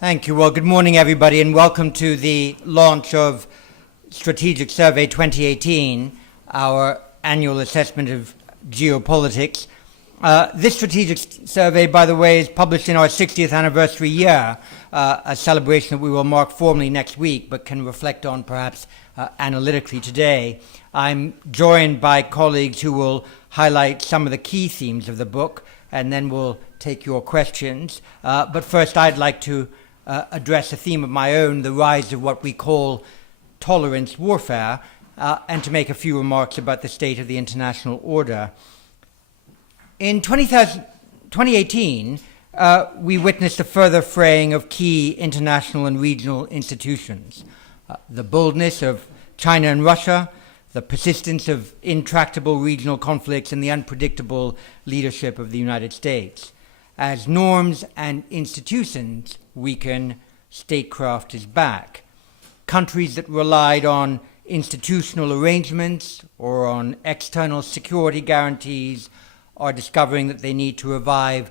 Thank you. Well, good morning, everybody, and welcome to the launch of Strategic Survey 2018, our annual assessment of geopolitics. This strategic survey, by the way, is published in our 60th anniversary year, a celebration that we will mark formally next week, but can reflect on perhaps analytically today. I'm joined by colleagues who will highlight some of the key themes of the book, and then we'll take your questions. But first, I'd like to address a theme of my own, the rise of what we call tolerance warfare, and to make a few remarks about the state of the international order. In 2018, we witnessed a further fraying of key international and regional institutions. The boldness of China and Russia, the persistence of intractable regional conflicts, and the unpredictable leadership of the United States. As norms and institutions weaken, statecraft is back. Countries that relied on institutional arrangements or on external security guarantees are discovering that they need to revive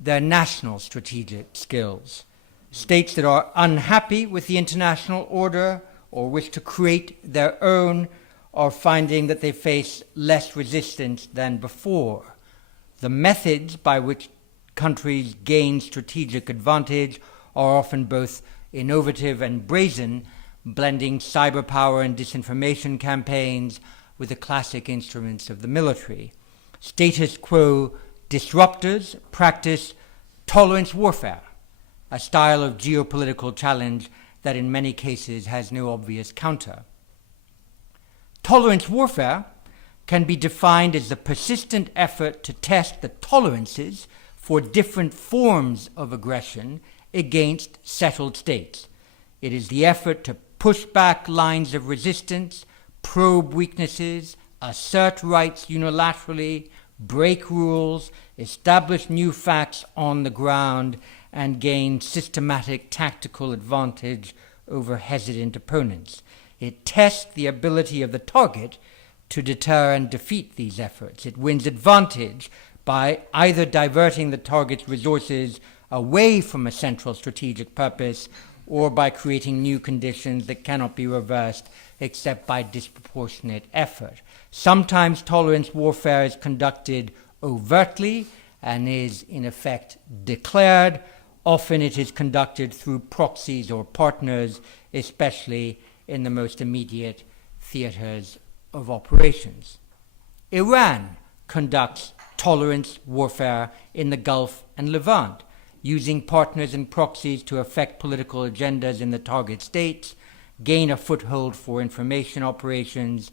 their national strategic skills. States that are unhappy with the international order or wish to create their own are finding that they face less resistance than before. The methods by which countries gain strategic advantage are often both innovative and brazen, blending cyber power and disinformation campaigns with the classic instruments of the military. Status quo disruptors practice tolerance warfare, a style of geopolitical challenge that in many cases has no obvious counter. Tolerance warfare can be defined as the persistent effort to test the tolerances for different forms of aggression against settled states. It is the effort to push back lines of resistance, probe weaknesses, assert rights unilaterally, break rules, establish new facts on the ground, and gain systematic tactical advantage over hesitant opponents. It tests the ability of the target to deter and defeat these efforts. It wins advantage by either diverting the target's resources away from a central strategic purpose or by creating new conditions that cannot be reversed except by disproportionate effort. Sometimes tolerance warfare is conducted overtly and is in effect declared. Often it is conducted through proxies or partners, especially in the most immediate theaters of operations. Iran conducts tolerance warfare in the Gulf and Levant, using partners and proxies to affect political agendas in the target states, gain a foothold for information operations,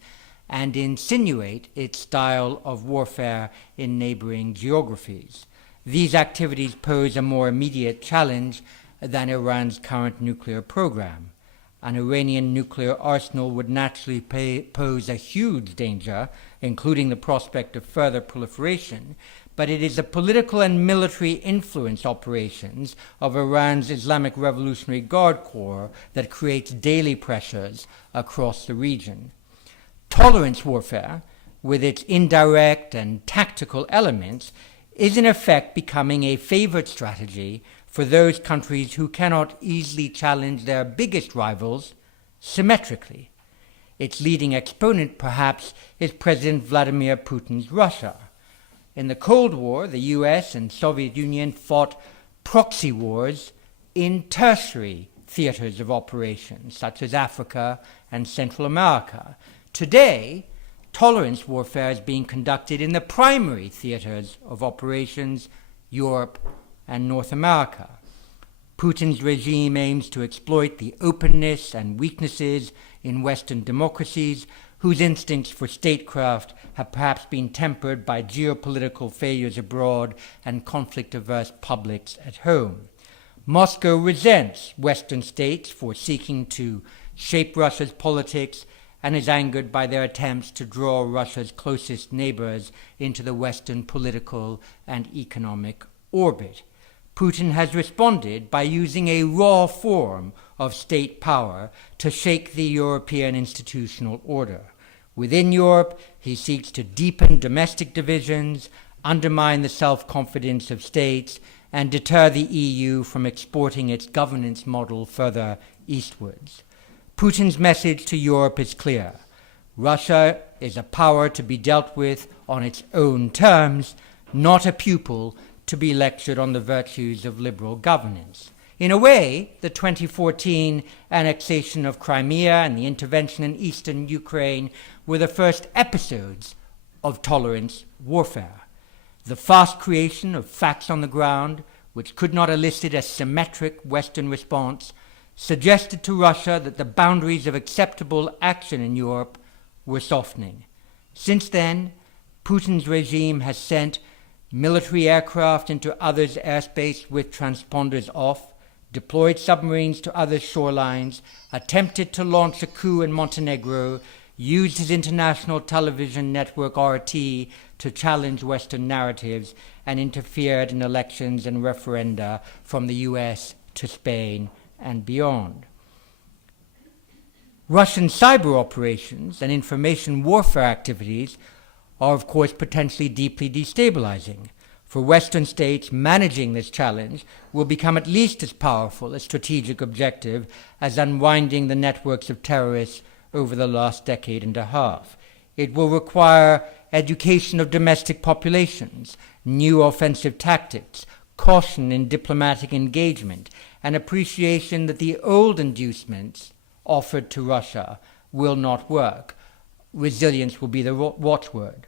and insinuate its style of warfare in neighboring geographies. These activities pose a more immediate challenge than Iran's current nuclear program. An Iranian nuclear arsenal would naturally pose a huge danger, including the prospect of further proliferation, but it is the political and military influence operations of Iran's Islamic Revolutionary Guard Corps that creates daily pressures across the region. Tolerance warfare, with its indirect and tactical elements, is in effect becoming a favored strategy for those countries who cannot easily challenge their biggest rivals symmetrically. Its leading exponent, perhaps, is President Vladimir Putin's Russia. In the Cold War, the US and Soviet Union fought proxy wars in tertiary theaters of operations, such as Africa and Central America. Today, tolerance warfare is being conducted in the primary theaters of operations, Europe and North America. Putin's regime aims to exploit the openness and weaknesses in Western democracies, whose instincts for statecraft have perhaps been tempered by geopolitical failures abroad and conflict-averse publics at home. Moscow resents Western states for seeking to shape Russia's politics and is angered by their attempts to draw Russia's closest neighbors into the Western political and economic orbit. Putin has responded by using a raw form of state power to shake the European institutional order. Within Europe, he seeks to deepen domestic divisions, undermine the self-confidence of states, and deter the EU from exporting its governance model further eastwards. Putin's message to Europe is clear. Russia is a power to be dealt with on its own terms, not a pupil to be lectured on the virtues of liberal governance. In a way, the 2014 annexation of Crimea and the intervention in eastern Ukraine were the first episodes of tolerance warfare. The fast creation of facts on the ground, which could not elicit a symmetric Western response, suggested to Russia that the boundaries of acceptable action in Europe were softening. Since then, Putin's regime has sent military aircraft into others' airspace with transponders off, deployed submarines to other shorelines, attempted to launch a coup in Montenegro, used his international television network RT to challenge Western narratives, and interfered in elections and referenda from the US to Spain and beyond. Russian cyber operations and information warfare activities are, of course, potentially deeply destabilizing. For Western states, managing this challenge will become at least as powerful a strategic objective as unwinding the networks of terrorists over the last decade and a half. It will require education of domestic populations, new offensive tactics, caution in diplomatic engagement, and appreciation that the old inducements offered to Russia will not work. Resilience will be the watchword.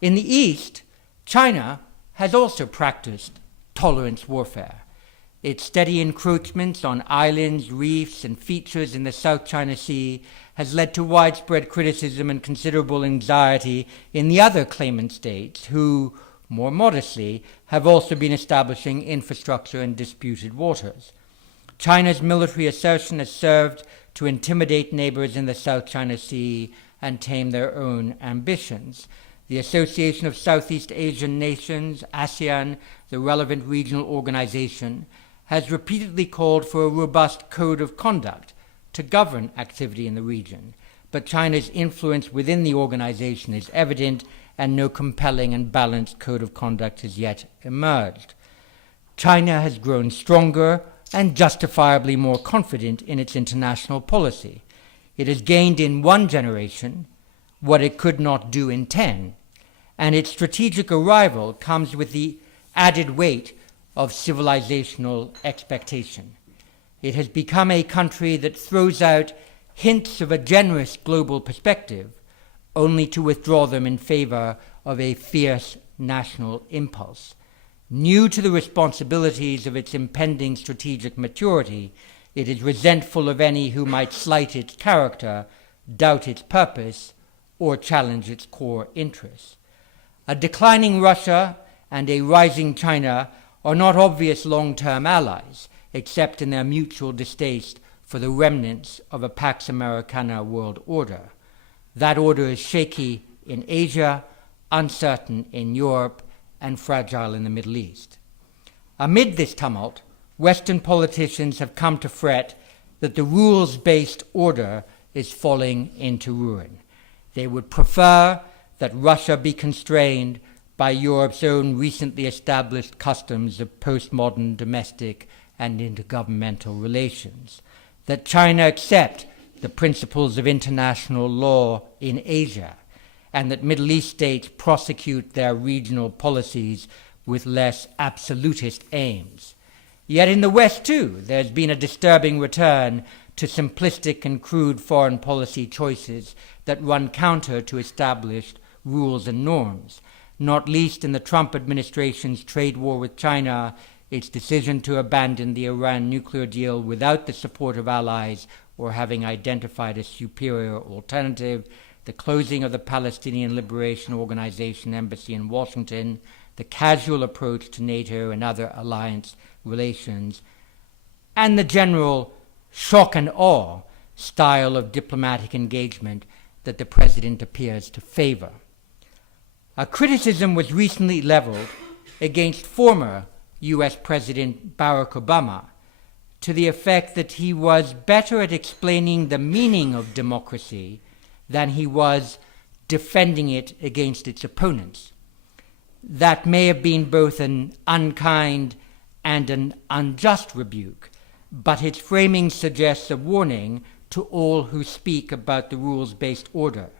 In the East, China has also practiced tolerance warfare. Its steady encroachments on islands, reefs, and features in the South China Sea has led to widespread criticism and considerable anxiety in the other claimant states who, more modestly, have also been establishing infrastructure in disputed waters. China's military assertion has served to intimidate neighbors in the South China Sea and tame their own ambitions. The Association of Southeast Asian Nations, ASEAN, the relevant regional organization, has repeatedly called for a robust code of conduct to govern activity in the region. But China's influence within the organization is evident, and no compelling and balanced code of conduct has yet emerged. China has grown stronger and justifiably more confident in its international policy. It has gained in one generation what it could not do in 10, and its strategic arrival comes with the added weight of civilizational expectation. It has become a country that throws out hints of a generous global perspective, only to withdraw them in favor of a fierce national impulse. New to the responsibilities of its impending strategic maturity, it is resentful of any who might slight its character, doubt its purpose, or challenge its core interests. A declining Russia and a rising China are not obvious long-term allies, except in their mutual distaste for the remnants of a Pax Americana world order. That order is shaky in Asia, uncertain in Europe, and fragile in the Middle East. Amid this tumult, Western politicians have come to fret that the rules-based order is falling into ruin. They would prefer that Russia be constrained by Europe's own recently established customs of postmodern domestic and intergovernmental relations, that China accept the principles of international law in Asia, and that Middle East states prosecute their regional policies with less absolutist aims. Yet in the West, too, there's been a disturbing return to simplistic and crude foreign policy choices that run counter to established rules and norms, not least in the Trump administration's trade war with China, its decision to abandon the Iran nuclear deal without the support of allies or having identified a superior alternative, the closing of the Palestinian Liberation Organization embassy in Washington, the casual approach to NATO and other alliance relations, and the general shock and awe style of diplomatic engagement that the president appears to favor. A criticism was recently leveled against former U.S. President Barack Obama to the effect that he was better at explaining the meaning of democracy than he was defending it against its opponents. That may have been both an unkind and an unjust rebuke, but its framing suggests a warning to all who speak about the rules-based order.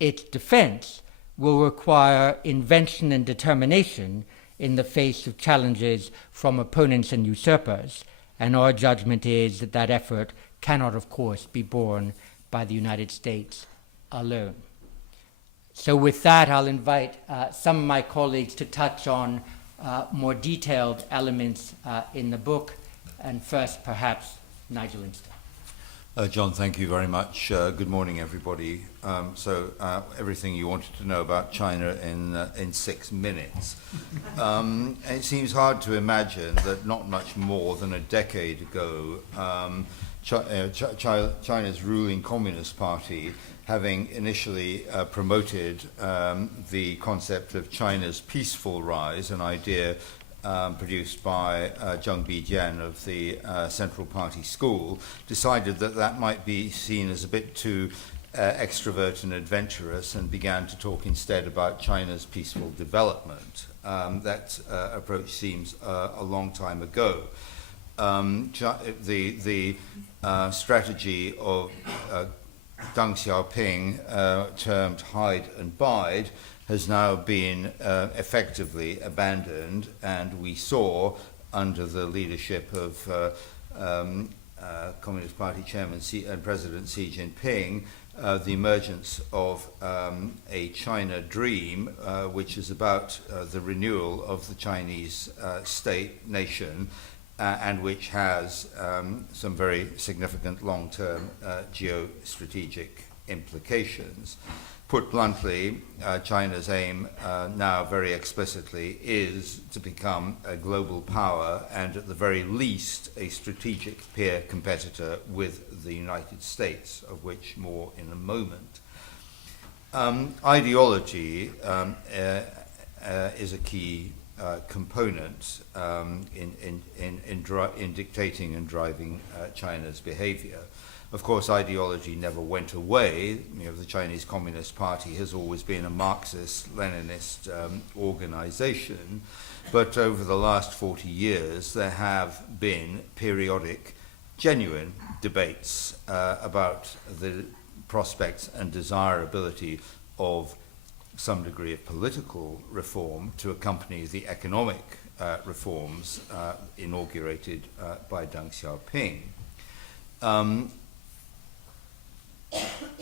Its defense will require invention and determination in the face of challenges from opponents and usurpers, and our judgment is that that effort cannot, of course, be borne by the United States alone. So with that, I'll invite some of my colleagues to touch on more detailed elements in the book, and first, perhaps, Nigel Inster. John, thank you very much. Good morning, everybody. Everything you wanted to know about China in 6 minutes. It seems hard to imagine that not much more than a decade ago, China's ruling Communist Party, having initially promoted the concept of China's peaceful rise, an idea produced by Zheng Bijian of the Central Party School, decided that that might be seen as a bit too extrovert and adventurous, and began to talk instead about China's peaceful development. That approach seems a long time ago. The strategy of Deng Xiaoping, termed hide and bide, has now been effectively abandoned, and we saw, under the leadership of Communist Party Chairman and President Xi Jinping, the emergence of a China dream, which is about the renewal of the Chinese state nation, and which has some very significant long-term geostrategic implications. Put bluntly, China's aim now very explicitly is to become a global power, and at the very least a strategic peer competitor with the United States, of which more in a moment. Ideology is a key component in dictating and driving China's behavior. Of course, ideology never went away. The Chinese Communist Party has always been a Marxist-Leninist organization, but over the last 40 years there have been periodic, genuine debates about the prospects and desirability of some degree of political reform to accompany the economic reforms inaugurated by Deng Xiaoping.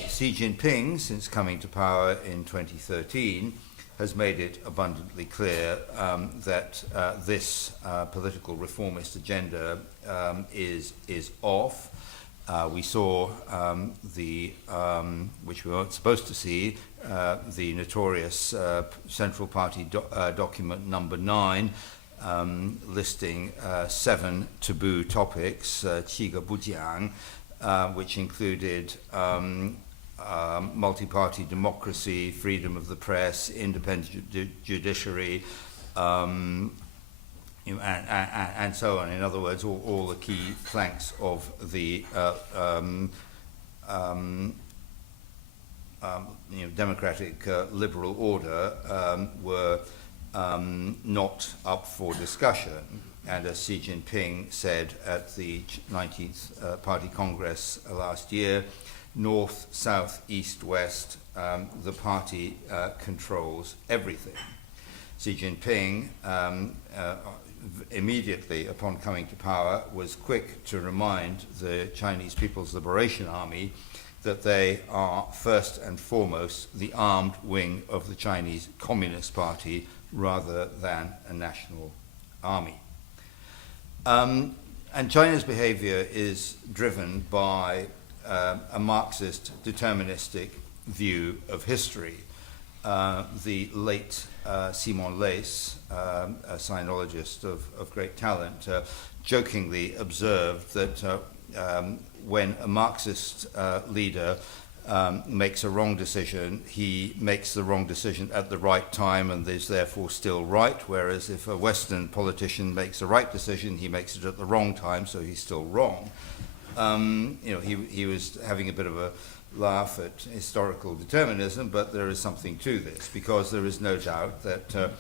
Xi Jinping, since coming to power in 2013, has made it abundantly clear that this political reformist agenda is off. We saw which we weren't supposed to see, the notorious Central Party document number 9, listing 7 taboo topics, 7个不讲, which included multi-party democracy, freedom of the press, independent judiciary, and so on. In other words, all the key planks of the democratic liberal order were not up for discussion. And as Xi Jinping said at the 19th Party Congress last year, north, south, east, west, the party controls everything. Xi Jinping, immediately upon coming to power, was quick to remind the Chinese People's Liberation Army that they are first and foremost the armed wing of the Chinese Communist Party rather than a national army. And China's behavior is driven by a Marxist deterministic view of history. The late Simon Leys, a sinologist of great talent, jokingly observed that when a Marxist leader makes a wrong decision, he makes the wrong decision at the right time and is therefore still right, whereas if a Western politician makes the right decision, he makes it at the wrong time, so he's still wrong. He was having a bit of a laugh at historical determinism, but there is something to this, because there is no doubt that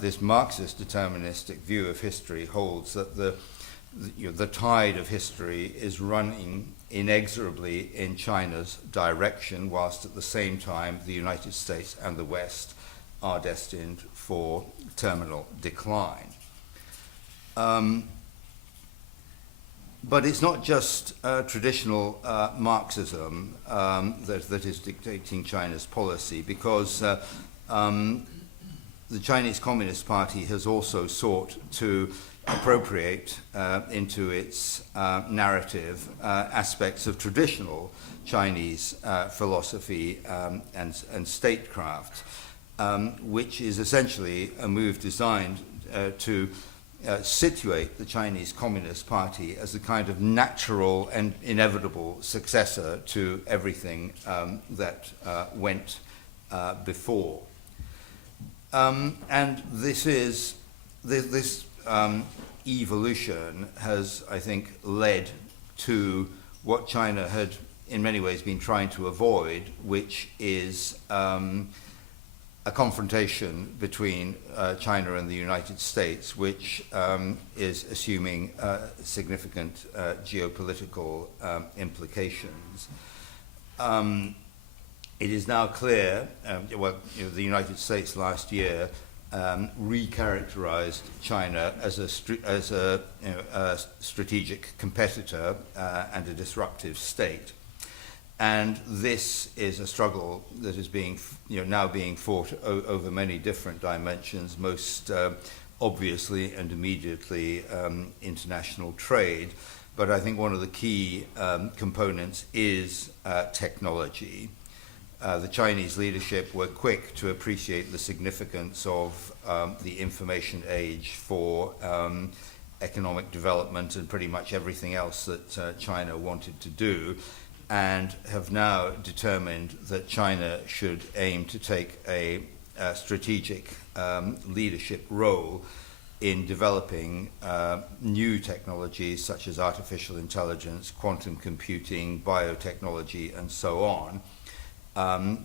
this Marxist deterministic view of history holds that the tide of history is running inexorably in China's direction, whilst at the same time the United States and the West are destined for terminal decline. But it's not just traditional Marxism that is dictating China's policy, because the Chinese Communist Party has also sought to appropriate into its narrative aspects of traditional Chinese philosophy and statecraft, which is essentially a move designed to situate the Chinese Communist Party as a kind of natural and inevitable successor to everything that went before. And this evolution has, I think, led to what China had in many ways been trying to avoid, which is a confrontation between China and the United States, which is assuming significant geopolitical implications. It is now clear, the United States last year recharacterized China as a strategic competitor and a disruptive state. And this is a struggle that is being, now being fought over many different dimensions, most obviously and immediately international trade. But I think one of the key components is technology. The Chinese leadership were quick to appreciate the significance of the information age for economic development and pretty much everything else that China wanted to do, and have now determined that China should aim to take a strategic leadership role in developing new technologies such as artificial intelligence, quantum computing, biotechnology, and so on,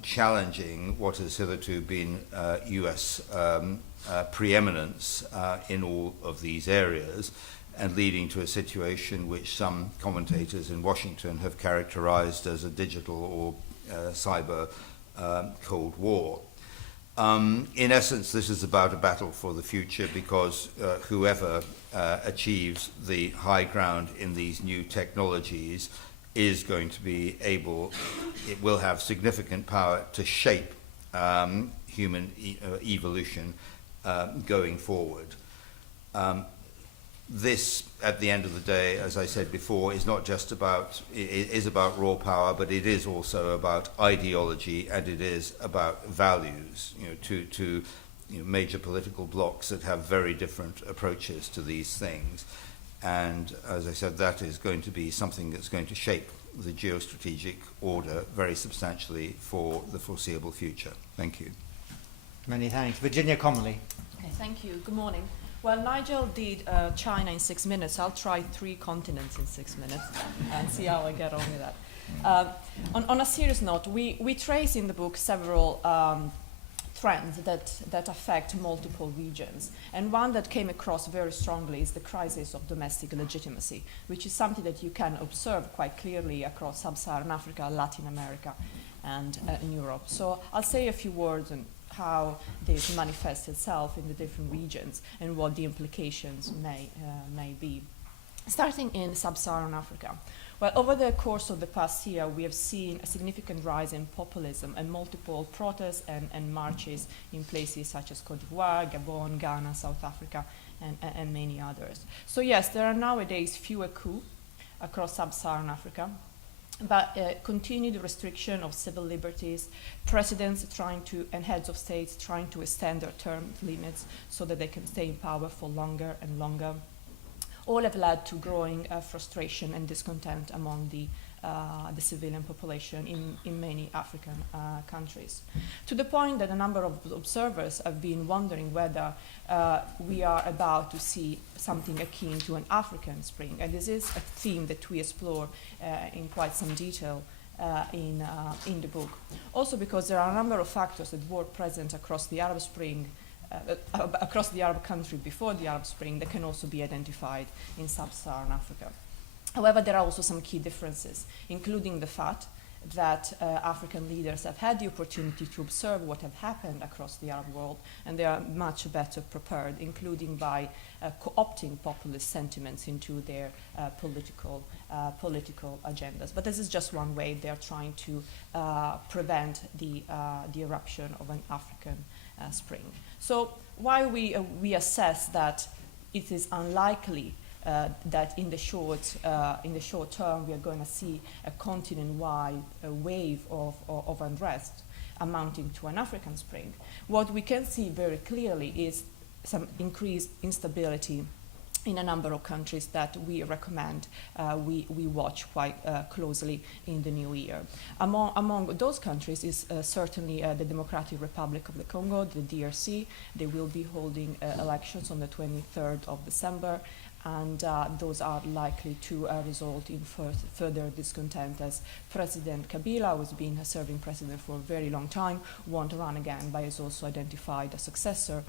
challenging what has hitherto been US preeminence in all of these areas, and leading to a situation which some commentators in Washington have characterized as a digital or cyber Cold War. In essence, this is about a battle for the future, because whoever achieves the high ground in these new technologies is going to be able, it will have significant power to shape human evolution going forward. This, at the end of the day, as I said before, is not just about, it is about raw power, but it is also about ideology, and it is about values, to major political blocs that have very different approaches to these things. And as I said, that is going to be something that's going to shape the geostrategic order very substantially for the foreseeable future. Thank you. Many thanks. Virginia Comley. Okay, thank you. Good morning. Well, Nigel did China in 6 minutes. I'll try 3 continents in 6 minutes and see how I get on with that. On a serious note, we trace in the book several trends that affect multiple regions. And one that came across very strongly is the crisis of domestic legitimacy, which is something that you can observe quite clearly across Sub-Saharan Africa, Latin America, and in Europe. So I'll say a few words on how this manifests itself in the different regions and what the implications may be. Starting in Sub-Saharan Africa. Well, over the course of the past year, we have seen a significant rise in populism and multiple protests and marches in places such as Cote d'Ivoire, Gabon, Ghana, South Africa, and many others. So yes, there are nowadays fewer coups across Sub-Saharan Africa, but continued restriction of civil liberties, presidents trying to, and heads of states trying to extend their term limits so that they can stay in power for longer and longer, all have led to growing frustration and discontent among the civilian population in many African countries. To the point that a number of observers have been wondering whether we are about to see something akin to an African Spring. And this is a theme that we explore in quite some detail in the book. Also because there are a number of factors that were present across the Arab Spring across the Arab country before the Arab Spring that can also be identified in sub-Saharan Africa. However, there are also some key differences, including the fact that African leaders have had the opportunity to observe what have happened across the Arab world, and they are much better prepared, including by co-opting populist sentiments into their political agendas. But this is just one way they are trying to prevent the eruption of an African spring. So while we assess that it is unlikely that in the short term we are going to see a continent-wide wave of unrest amounting to an African spring, what we can see very clearly is some increased instability in a number of countries that we recommend we watch quite closely in the new year. Among those countries is certainly the Democratic Republic of the Congo, the DRC. They will be holding elections on the 23rd of December, and those are likely to result in further discontent, as President Kabila, who has been serving president for a very long time, won't run again, but has also identified a successor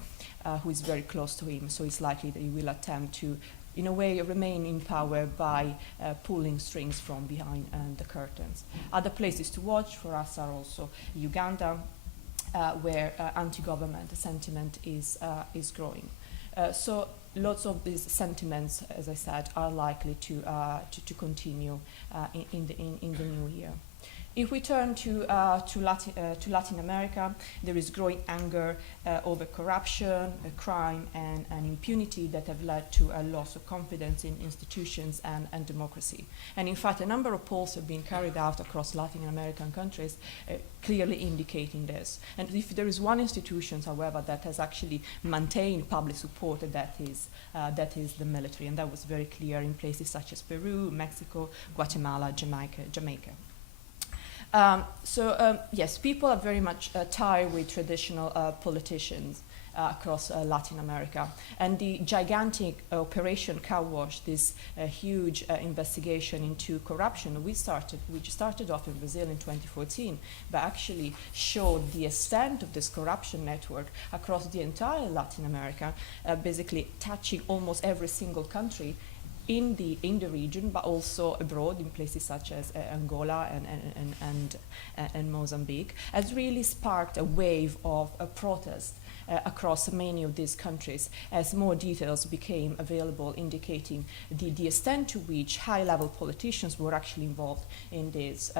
who is very close to him, so it's likely that he will attempt to, in a way, remain in power by pulling strings from behind the curtains. Other places to watch for us are also Uganda, where anti-government sentiment is growing. So lots of these sentiments, as I said, are likely to continue in the new year. If we turn to Latin America, there is growing anger over corruption, crime, and impunity that have led to a loss of confidence in institutions and democracy. And in fact, a number of polls have been carried out across Latin American countries clearly indicating this. And if there is one institution, however, that has actually maintained public support, that is the military. And that was very clear in places such as Peru, Mexico, Guatemala, Jamaica. Yes, people are very much tired with traditional politicians across Latin America. And the gigantic Operation Car Wash, this huge investigation into corruption, which started off in Brazil in 2014, but actually showed the extent of this corruption network across the entire Latin America, basically touching almost every single country in the region, but also abroad in places such as Angola and Mozambique, has really sparked a wave of protest across many of these countries as more details became available, indicating the extent to which high-level politicians were actually involved in this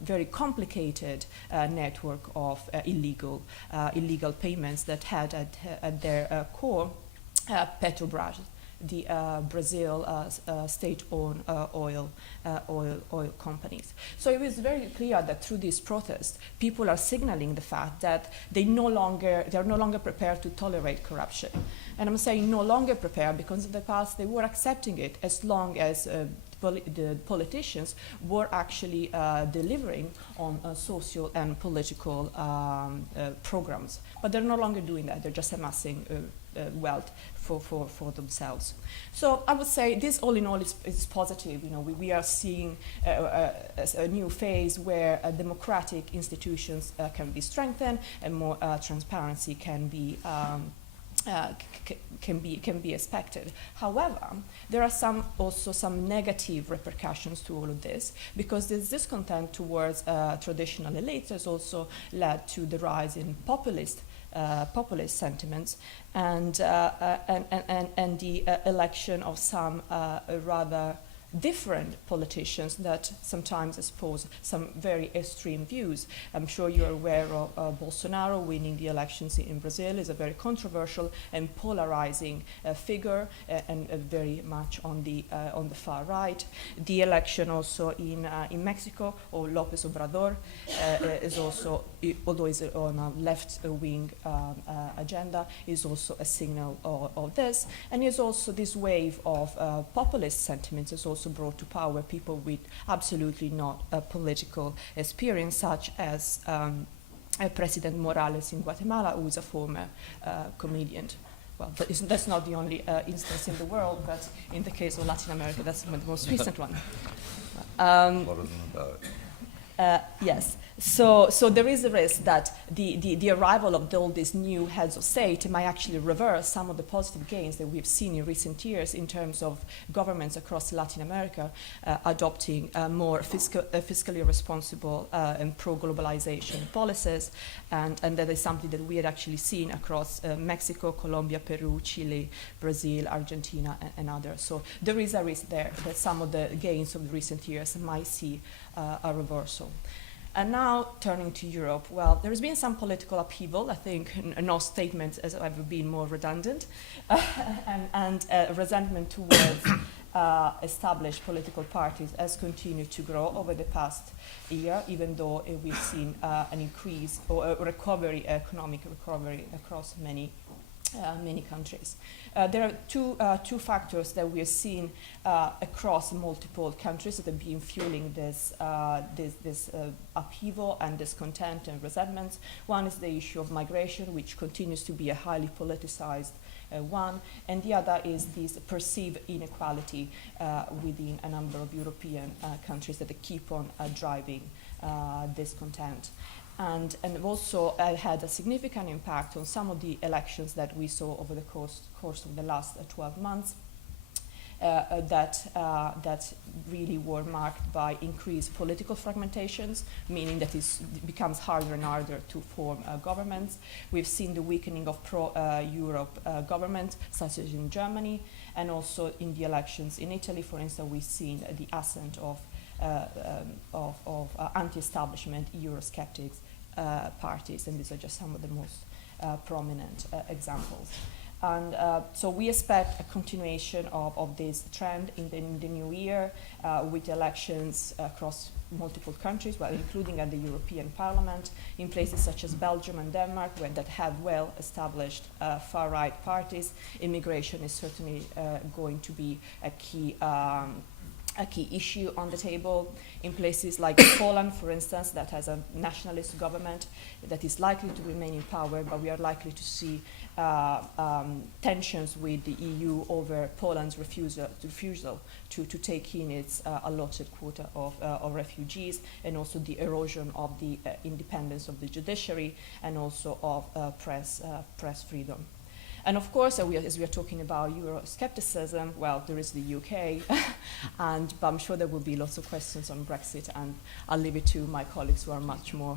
very complicated network of illegal payments that had at their core Petrobras, the Brazil state-owned oil companies. So it was very clear that through this protest, people are signaling the fact that they're no longer prepared to tolerate corruption. And I'm saying no longer prepared because in the past they were accepting it as long as the politicians were actually delivering on social and political programs. But they're no longer doing that. They're just amassing wealth for themselves. So I would say this, all in all, is positive. You know, we are seeing a new phase where democratic institutions can be strengthened and more transparency can be expected. However, there are also some negative repercussions to all of this, because this discontent towards traditional elites has also led to the rise in populist sentiments and the election of some rather different politicians that sometimes expose some very extreme views. I'm sure you're aware of Bolsonaro winning the elections in Brazil is a very controversial and polarizing figure, and very much on the far right. The election also in Mexico, or López Obrador, is also, although is on a left-wing agenda, is also a signal of this. And is also this wave of populist sentiments is also brought to power people with absolutely not a political experience, such as President Morales in Guatemala, who is a former comedian. Well, that's not the only instance in the world, but in the case of Latin America, that's the most recent one. What are them about? Yes. So there is a risk that the arrival of all these new heads of state might actually reverse some of the positive gains that we've seen in recent years in terms of governments across Latin America adopting more fiscally responsible and pro-globalization policies, and that is something that we had actually seen across Mexico, Colombia, Peru, Chile, Brazil, Argentina, and others. So there is a risk there that some of the gains of the recent years might see a reversal. And now, turning to Europe, well, there has been some political upheaval. I think no statement has ever been more redundant, and resentment towards established political parties has continued to grow over the past year, even though we've seen an increase or a recovery, economic recovery across many countries. There are two factors that we are seeing across multiple countries that have been fueling this upheaval and discontent and resentments. One is the issue of migration, which continues to be a highly politicized one, and the other is this perceived inequality within a number of European countries that keep on driving discontent. And also had a significant impact on some of the elections that we saw over the course of the last 12 months that really were marked by increased political fragmentations, meaning that it becomes harder and harder to form governments. We've seen the weakening of pro-Europe governments, such as in Germany, and also in the elections in Italy, for instance, we've seen the ascent of anti-establishment Eurosceptics parties, and these are just some of the most prominent examples. And so we expect a continuation of this trend in the new year with elections across multiple countries, well, including at the European Parliament, in places such as Belgium and Denmark, that have well-established far-right parties. Immigration is certainly going to be a key issue on the table. In places like Poland, for instance, that has a nationalist government that is likely to remain in power, but we are likely to see tensions with the EU over Poland's refusal to take in its allotted quota of refugees, and also the erosion of the independence of the judiciary, and also of press freedom. And of course, as we are talking about Euroscepticism, well, there is the UK, but I'm sure there will be lots of questions on Brexit, and I'll leave it to my colleagues who are much more,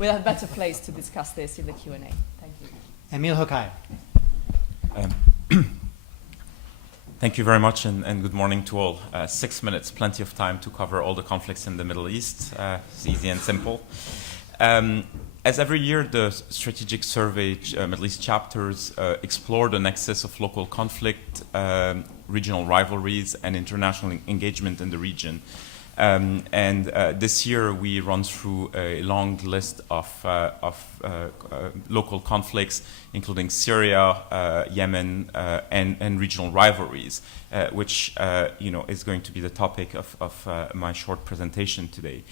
with a better place to discuss this in the Q&A. Thank you. Emil Hokai. Thank you very much, and good morning to all. 6 minutes, plenty of time to cover all the conflicts in the Middle East. It's easy and simple. As every year, the strategic survey Middle East chapters explore the nexus of local conflict, regional rivalries, and international engagement in the region. This year, we run through a long list of local conflicts, including Syria, Yemen, and regional rivalries, which is going to be the topic of my short presentation today.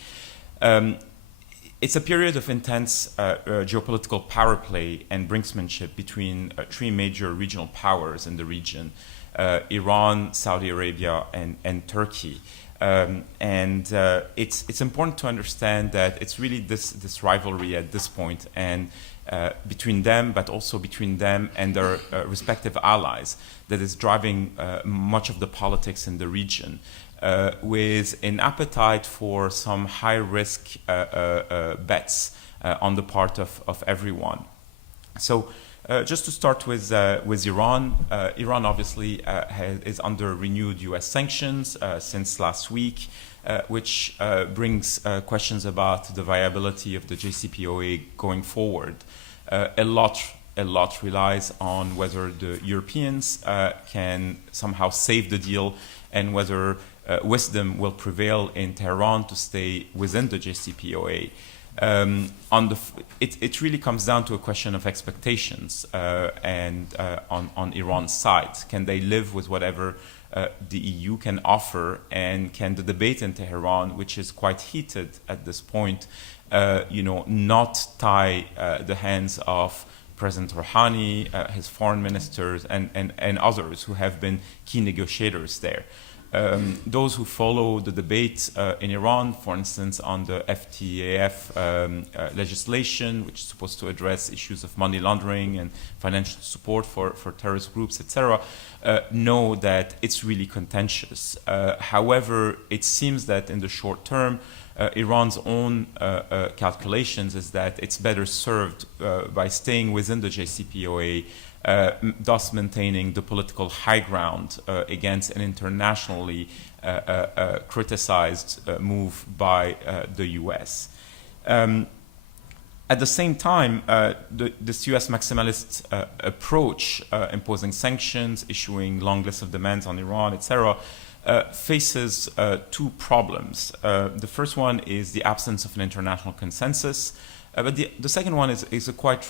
It's a period of intense geopolitical power play and brinksmanship between three major regional powers in the region, Iran, Saudi Arabia, and Turkey. It's important to understand that it's really this rivalry at this point, and between them, but also between them and their respective allies, that is driving much of the politics in the region. With an appetite for some high-risk bets on the part of everyone. So just to start with Iran, Iran obviously is under renewed US sanctions since last week, which brings questions about the viability of the JCPOA going forward. A lot relies on whether the Europeans can somehow save the deal, and whether wisdom will prevail in Tehran to stay within the JCPOA. It really comes down to a question of expectations on Iran's side. Can they live with whatever the EU can offer, and can the debate in Tehran, which is quite heated at this point, not tie the hands of President Rouhani, his foreign ministers, and others who have been key negotiators there. Those who follow the debate in Iran, for instance, on the FTAF legislation, which is supposed to address issues of money laundering and financial support for terrorist groups, etc., know that it's really contentious. However, it seems that in the short term, Iran's own calculations is that it's better served by staying within the JCPOA, thus maintaining the political high ground against an internationally criticized move by the US. At the same time, this US maximalist approach, imposing sanctions, issuing long lists of demands on Iran, etc., faces two problems. The first one is the absence of an international consensus, but the second one is a quite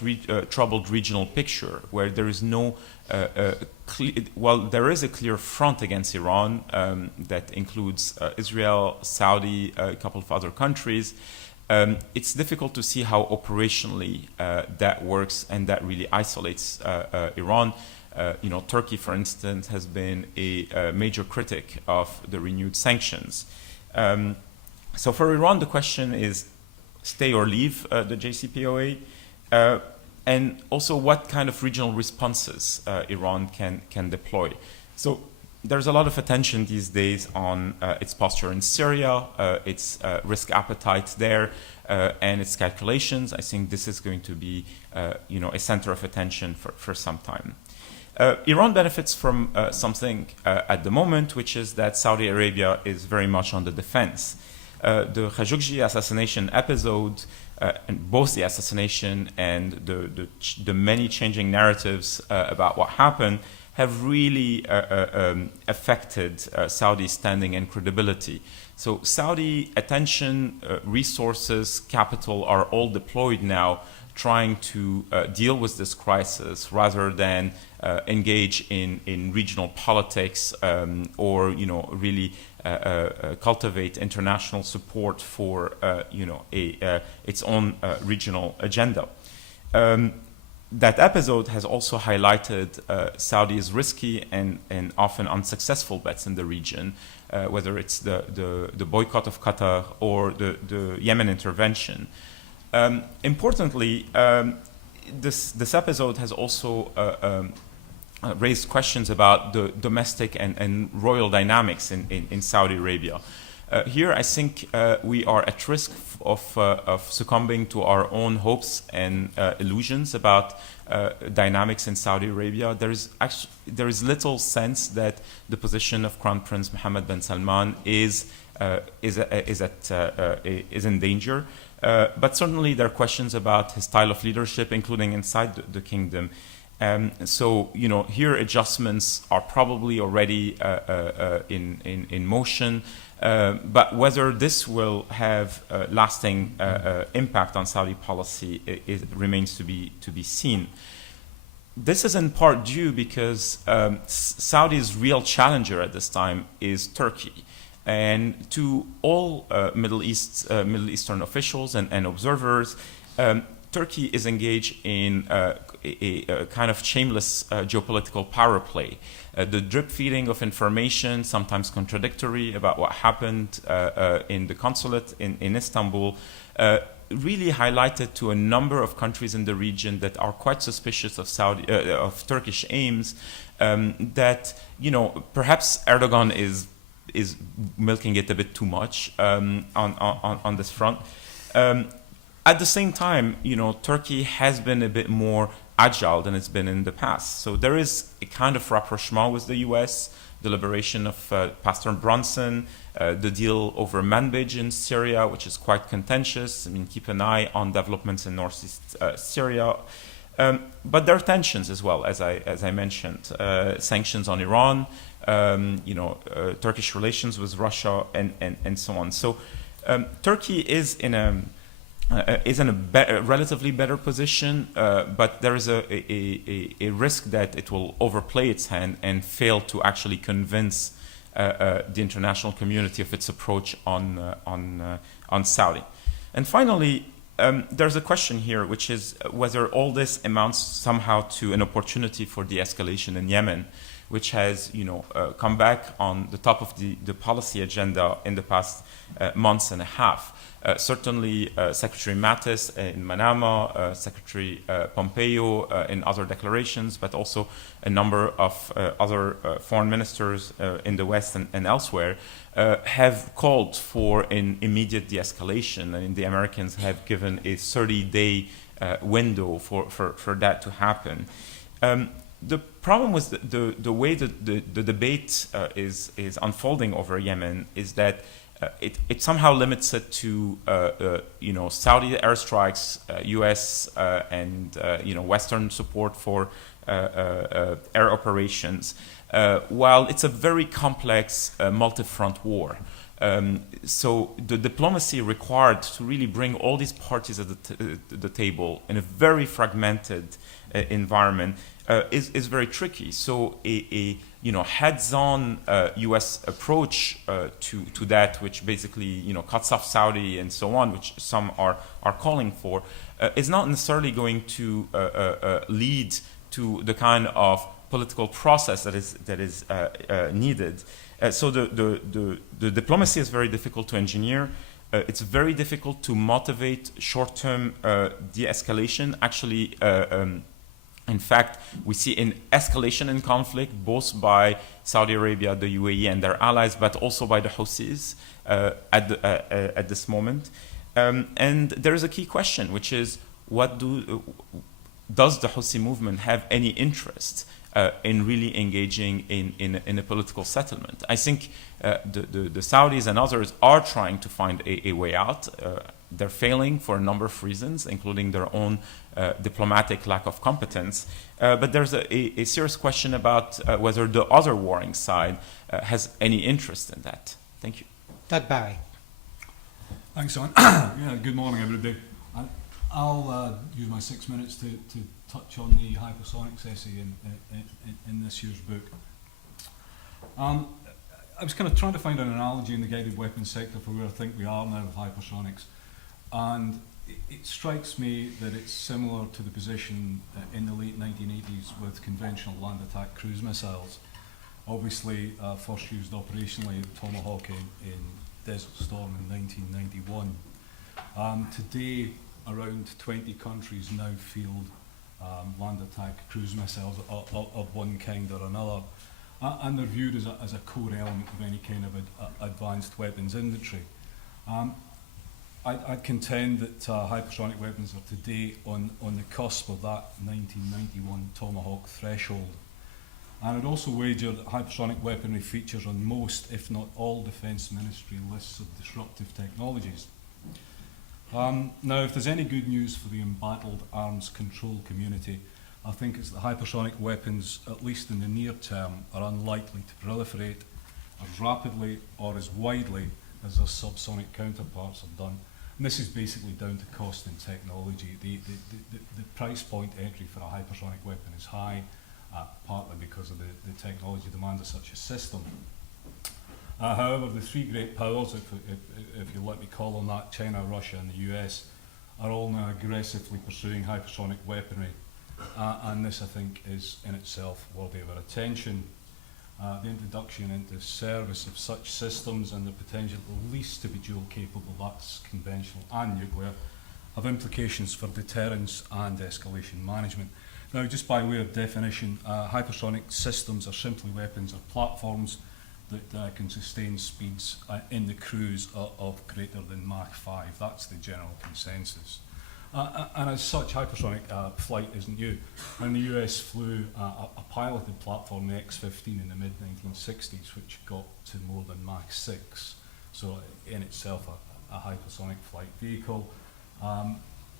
troubled regional picture where there is no, there is a clear front against Iran that includes Israel, Saudi, a couple of other countries. It's difficult to see how operationally that works and that really isolates Iran. Turkey, for instance, has been a major critic of the renewed sanctions. So for Iran, the question is stay or leave the JCPOA, and also what kind of regional responses Iran can deploy. So there's a lot of attention these days on its posture in Syria, its risk appetite there, and its calculations. I think this is going to be a center of attention for some time. Iran benefits from something at the moment, which is that Saudi Arabia is very much on the defense. The Khashoggi assassination episode, and both the assassination and the many changing narratives about what happened, have really affected Saudi's standing and credibility. So Saudi attention, resources, capital are all deployed now trying to deal with this crisis rather than engage in regional politics or really cultivate international support for its own regional agenda. That episode has also highlighted Saudi's risky and often unsuccessful bets in the region, whether it's the boycott of Qatar or the Yemen intervention. Importantly, this episode has also raised questions about the domestic and royal dynamics in Saudi Arabia. Here, I think we are at risk of succumbing to our own hopes and illusions about dynamics in Saudi Arabia. There is little sense that the position of Crown Prince Mohammed bin Salman is in danger. But certainly there are questions about his style of leadership, including inside the kingdom. So here adjustments are probably already in motion. But whether this will have lasting impact on Saudi policy remains to be seen. This is in part due because Saudi's real challenger at this time is Turkey. And to all Middle Eastern officials and observers, Turkey is engaged in a kind of shameless geopolitical power play. The drip feeding of information, sometimes contradictory, about what happened in the consulate in Istanbul, really highlighted to a number of countries in the region that are quite suspicious of Turkish aims. That perhaps Erdogan is milking it a bit too much on this front. At the same time, Turkey has been a bit more agile than it's been in the past. So there is a kind of rapprochement with the US, the liberation of Pastor Brunson, the deal over Manbij in Syria, which is quite contentious. I mean, keep an eye on developments in northeast Syria. But there are tensions as well, as I mentioned. Sanctions on Iran, Turkish relations with Russia, and so on. So Turkey is in a relatively better position, but there is a risk that it will overplay its hand and fail to actually convince the international community of its approach on Saudi. And finally, there's a question here, which is whether all this amounts somehow to an opportunity for de-escalation in Yemen, which has come back on the top of the policy agenda in the past months and a half. Certainly, Secretary Mattis in Manama, Secretary Pompeo in other declarations, but also a number of other foreign ministers in the West and elsewhere have called for an immediate de-escalation. And the Americans have given a 30-day window for that to happen. The problem with the way that the debate is unfolding over Yemen is that it somehow limits it to Saudi airstrikes, U.S. and Western support for air operations, while it's a very complex multi-front war. So the diplomacy required to really bring all these parties at the table in a very fragmented environment is very tricky. So a heads-on U.S. approach to that, which basically cuts off Saudi and so on, which some are calling for, is not necessarily going to lead to the kind of political process that is needed. So the diplomacy is very difficult to engineer. It's very difficult to motivate short-term de-escalation. Actually, in fact, we see an escalation in conflict both by Saudi Arabia, the UAE, and their allies, but also by the Houthis at this moment. And there is a key question, which is, does the Houthi movement have any interest in really engaging in a political settlement? I think the Saudis and others are trying to find a way out. They're failing for a number of reasons, including their own diplomatic lack of competence. But there's a serious question about whether the other warring side has any interest in that. Thank you. Doug Barry. Thanks, Simon. Yeah, good morning, everybody. I'll use my 6 minutes to touch on the hypersonics essay in this year's book. I was kind of trying to find an analogy in the guided weapons sector for where I think we are now with hypersonics. And it strikes me that it's similar to the position in the late 1980s with conventional land attack cruise missiles. Obviously, first used operationally at Tomahawk in Desert Storm in 1991. Today, around 20 countries now field land attack cruise missiles of one kind or another, and they're viewed as a core element of any kind of advanced weapons inventory. I'd contend that hypersonic weapons are today on the cusp of that 1991 Tomahawk threshold. And I'd also wager that hypersonic weaponry features on most, if not all, Defence Ministry lists of disruptive technologies. Now, if there's any good news for the embattled arms control community, I think it's that hypersonic weapons, at least in the near term, are unlikely to proliferate as rapidly or as widely as their subsonic counterparts have done. And this is basically down to cost and technology. The price point entry for a hypersonic weapon is high, partly because of the technology demands of such a system. However, the three great powers, if you let me call them that, China, Russia and the US, are all now aggressively pursuing hypersonic weaponry. And this, I think, is in itself worthy of our attention. The introduction into service of such systems and the potential at least to be dual capable, that's conventional and nuclear, have implications for deterrence and escalation management. Now, just by way of definition, hypersonic systems are simply weapons or platforms that can sustain speeds in the cruise of greater than Mach 5. That's the general consensus. And as such, hypersonic flight isn't new. And the US flew a piloted platform, the X-15, in the mid-1960s, which got to more than Mach 6. So in itself, a hypersonic flight vehicle.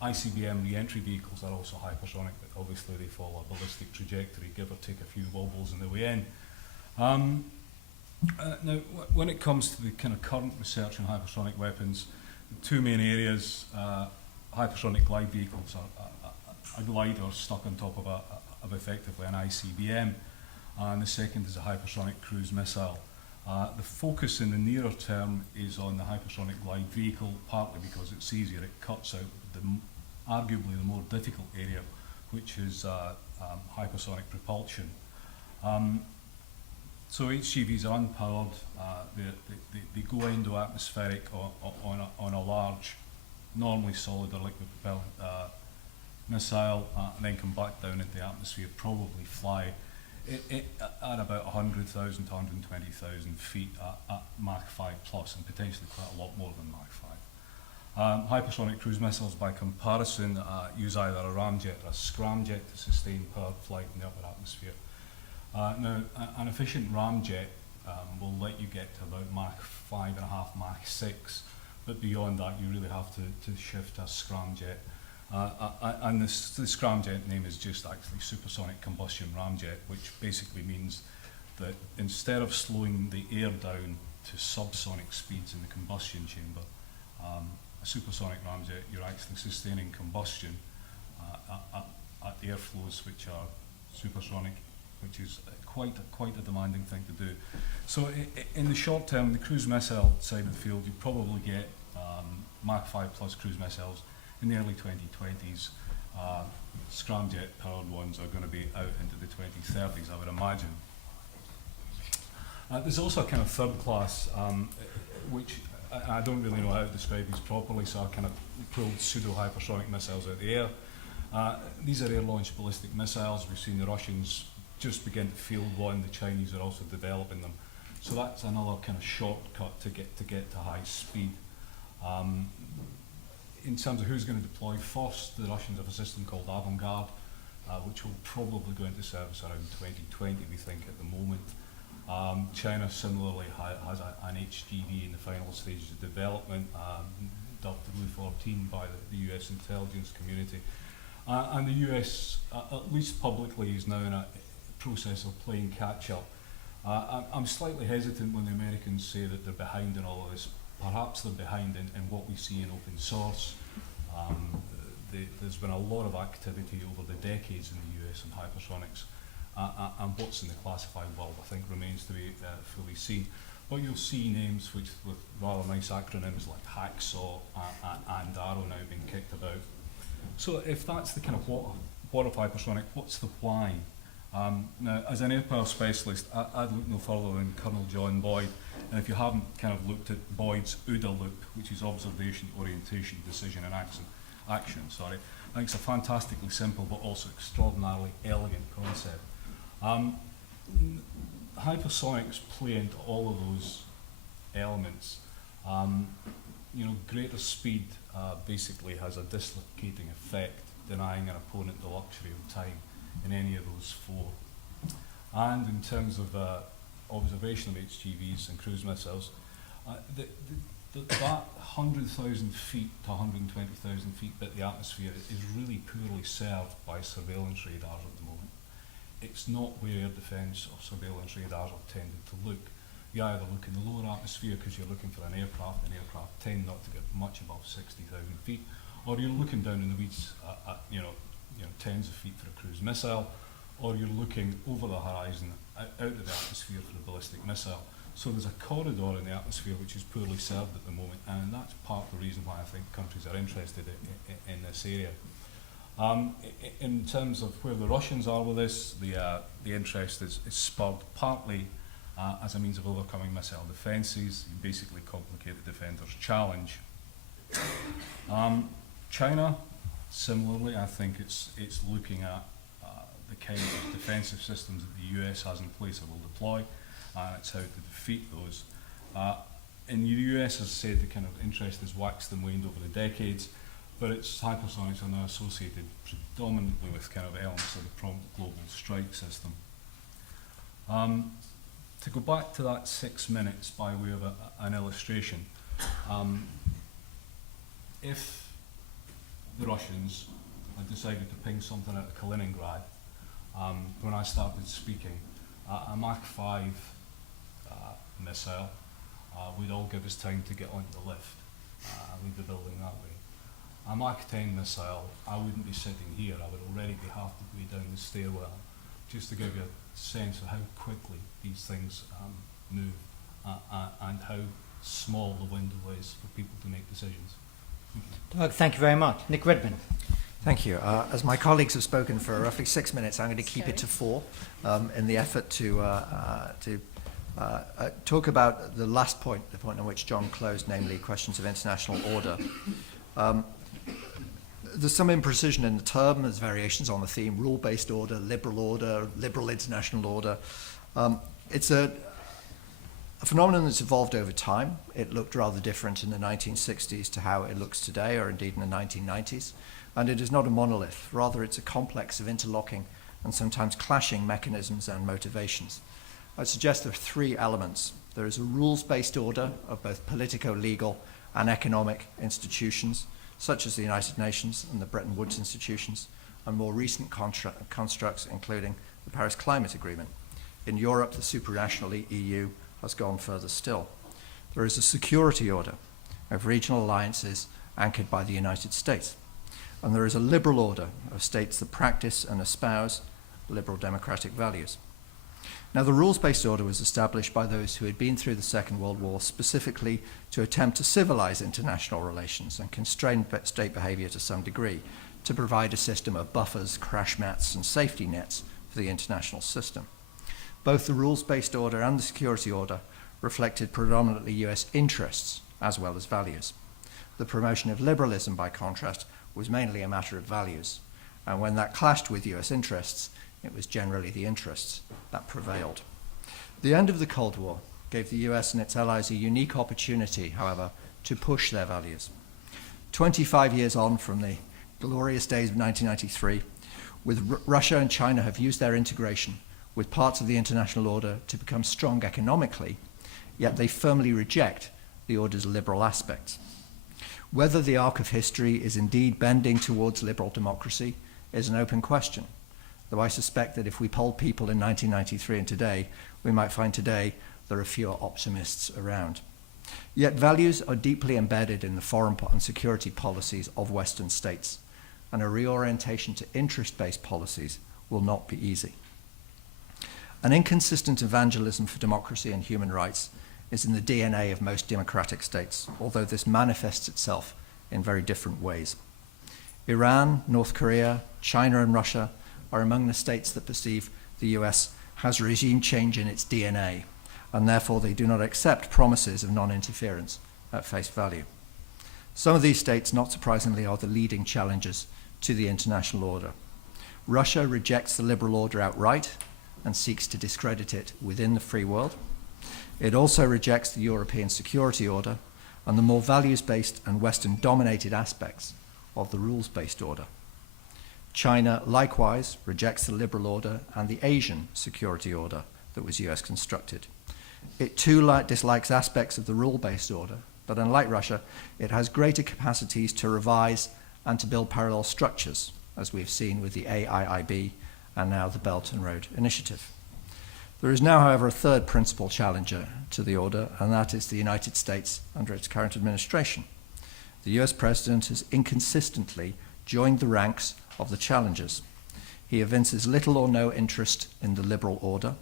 ICBM re-entry vehicles are also hypersonic, but obviously they follow a ballistic trajectory, give or take a few wobbles on the way in. Now, when it comes to the kind of current research on hypersonic weapons, two main areas. Hypersonic glide vehicles are a glider stuck on top of effectively an ICBM, and the second is a hypersonic cruise missile. The focus in the nearer term is on the hypersonic glide vehicle, partly because it's easier. It cuts out arguably the more difficult area, which is hypersonic propulsion. So HGVs are unpowered. They go endo-atmospheric on a large, normally solid or liquid propellant missile, and then come back down into the atmosphere, probably fly at about 100,000 to 120,000 feet at Mach 5 plus, and potentially quite a lot more than Mach 5. Hypersonic cruise missiles, by comparison, use either a ramjet or a scramjet to sustain powered flight in the upper atmosphere. Now, an efficient ramjet will let you get to about Mach 5.5, Mach 6, but beyond that you really have to shift to a scramjet. And the scramjet name is just actually supersonic combustion ramjet, which basically means that instead of slowing the air down to subsonic speeds in the combustion chamber, a supersonic ramjet, you're actually sustaining combustion at airflows which are supersonic, which is quite a demanding thing to do. So in the short term, the cruise missile side of the field, you probably get Mach 5 plus cruise missiles in the early 2020s. Scramjet powered ones are going to be out into the 2030s, I would imagine. There's also a kind of third class, which I don't really know how to describe these properly, so I kind of pulled pseudo-hypersonic missiles out of the air. These are air-launched ballistic missiles. We've seen the Russians just begin to field one. The Chinese are also developing them. So that's another kind of shortcut to get to high speed. In terms of who's going to deploy first, the Russians have a system called Avangard, which will probably go into service around 2020, we think, at the moment. China similarly has an HGV in the final stages of development, dubbed Blue 14 by the US intelligence community. And the US, at least publicly, is now in a process of playing catch-up. I'm slightly hesitant when the Americans say that they're behind in all of this. Perhaps they're behind in what we see in open source. There's been a lot of activity over the decades in the US on hypersonics, and what's in the classified world, I think, remains to be fully seen. But you'll see names with rather nice acronyms like Hacksaw and Arrow now being kicked about. So if that's the kind of what of hypersonic, what's the why? Now, as an air power specialist, I'd look no further than Colonel John Boyd, and if you haven't kind of looked at Boyd's OODA loop, which is observation, orientation, decision and action, I think it's a fantastically simple but also extraordinarily elegant concept. Hypersonics play into all of those elements. Greater speed basically has a dislocating effect, denying an opponent the luxury of time in any of those four. And in terms of observation of HGVs and cruise missiles, that 100,000 feet to 120,000 feet bit the atmosphere is really poorly served by surveillance radars at the moment. It's not where air defence or surveillance radars are tended to look. You either look in the lower atmosphere because you're looking for an aircraft, and aircraft tend not to get much above 60,000 feet, or you're looking down in the weeds at tens of feet for a cruise missile, or you're looking over the horizon out of the atmosphere for a ballistic missile. So there's a corridor in the atmosphere which is poorly served at the moment, and that's part of the reason why I think countries are interested in this area. In terms of where the Russians are with this, the interest is spurred partly as a means of overcoming missile defences. You basically complicate the defender's challenge. China, similarly, I think it's looking at the kind of defensive systems that the US has in place and will deploy, and it's how to defeat those. In the US, as I said, the kind of interest has waxed and waned over the decades, but its hypersonics are now associated predominantly with kind of elements of the prompt global strike system. To go back to that 6 minutes by way of an illustration, if the Russians had decided to ping something out of Kaliningrad, when I started speaking, a Mach 5 missile would all give us time to get onto the lift and leave the building that way. A Mach 10 missile, I wouldn't be sitting here, I would already be half the way down the stairwell, just to give you a sense of how quickly these things move and how small the window is for people to make decisions. Doug, thank you very much. Nick Redmond. Thank you. As my colleagues have spoken for roughly 6 minutes, I'm going to keep it to 4 in the effort to talk about the last point, the point on which John closed, namely questions of international order. There's some imprecision in the term. There's variations on the theme: rule-based order, liberal international order. It's a phenomenon that's evolved over time. It looked rather different in the 1960s to how it looks today, or indeed in the 1990s. And it is not a monolith. Rather, it's a complex of interlocking and sometimes clashing mechanisms and motivations. I suggest there are three elements. There is a rules-based order of both politico-legal and economic institutions, such as the United Nations and the Bretton Woods institutions, and more recent constructs, including the Paris Climate Agreement. In Europe, the supranational EU has gone further still. There is a security order of regional alliances anchored by the United States. And there is a liberal order of states that practice and espouse liberal democratic values. Now, the rules-based order was established by those who had been through the Second World War specifically to attempt to civilize international relations and constrain state behavior to some degree, to provide a system of buffers, crash mats, and safety nets for the international system. Both the rules-based order and the security order reflected predominantly US interests as well as values. The promotion of liberalism, by contrast, was mainly a matter of values, and when that clashed with US interests, it was generally the interests that prevailed. The end of the Cold War gave the US and its allies a unique opportunity, however, to push their values. 25 years on from the glorious days of 1993, Russia and China have used their integration with parts of the international order to become strong economically, yet they firmly reject the order's liberal aspects. Whether the arc of history is indeed bending towards liberal democracy is an open question, though I suspect that if we polled people in 1993 and today, we might find today there are fewer optimists around. Yet values are deeply embedded in the foreign and security policies of Western states, and a reorientation to interest-based policies will not be easy. An inconsistent evangelism for democracy and human rights is in the DNA of most democratic states, although this manifests itself in very different ways. Iran, North Korea, China, and Russia are among the states that perceive the US has regime change in its DNA, and therefore they do not accept promises of non-interference at face value. Some of these states, not surprisingly, are the leading challengers to the international order. Russia rejects the liberal order outright and seeks to discredit it within the free world. It also rejects the European security order and the more values-based and Western-dominated aspects of the rules-based order. China likewise rejects the liberal order and the Asian security order that was US constructed. It too dislikes aspects of the rule-based order, but unlike Russia, it has greater capacities to revise and to build parallel structures, as we've seen with the AIIB and now the Belt and Road Initiative. There is now, however, a third principal challenger to the order, and that is the United States under its current administration. The US president has inconsistently joined the ranks of the challengers. He evinces little or no interest in the liberal order,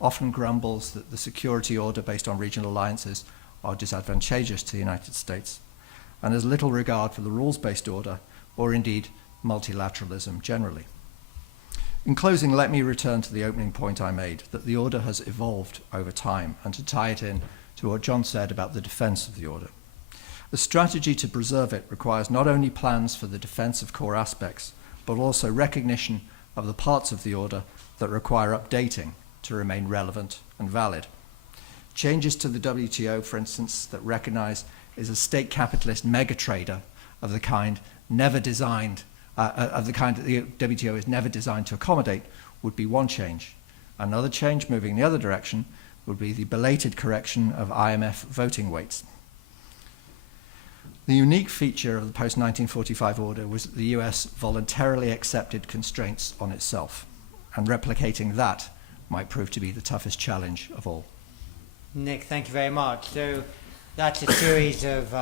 often grumbles that the security order based on regional alliances are disadvantageous to the United States, and has little regard for the rules-based order or indeed multilateralism generally. In closing, let me return to the opening point I made, that the order has evolved over time, and to tie it in to what John said about the defense of the order. The strategy to preserve it requires not only plans for the defense of core aspects, but also recognition of the parts of the order that require updating to remain relevant and valid. Changes to the WTO, for instance, that recognize is a state capitalist mega-trader of the kind never designed of the kind that the WTO is never designed to accommodate would be one change. Another change moving the other direction would be the belated correction of IMF voting weights. The unique feature of the post-1945 order was that the US voluntarily accepted constraints on itself, and replicating that might prove to be the toughest challenge of all. Nick, thank you very much. So that's a series of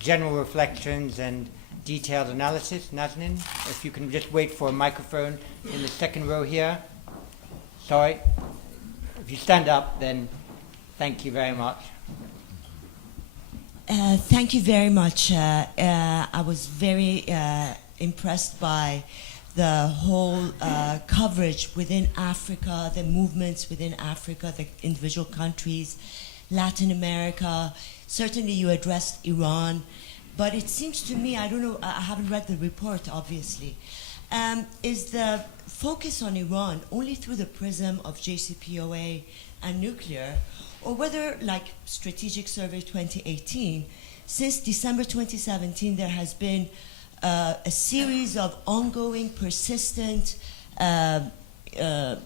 general reflections and detailed analysis. Nazanin, if you can just wait for a microphone in the second row here. Sorry. If you stand up, then thank you very much. Thank you very much. I was very impressed by the whole coverage within Africa, the movements within Africa, the individual countries, Latin America. Certainly you addressed Iran, but it seems to me, I don't know, I haven't read the report, obviously. Is the focus on Iran only through the prism of JCPOA and nuclear, or whether, like Strategic Survey 2018, since December 2017, there has been a series of ongoing, persistent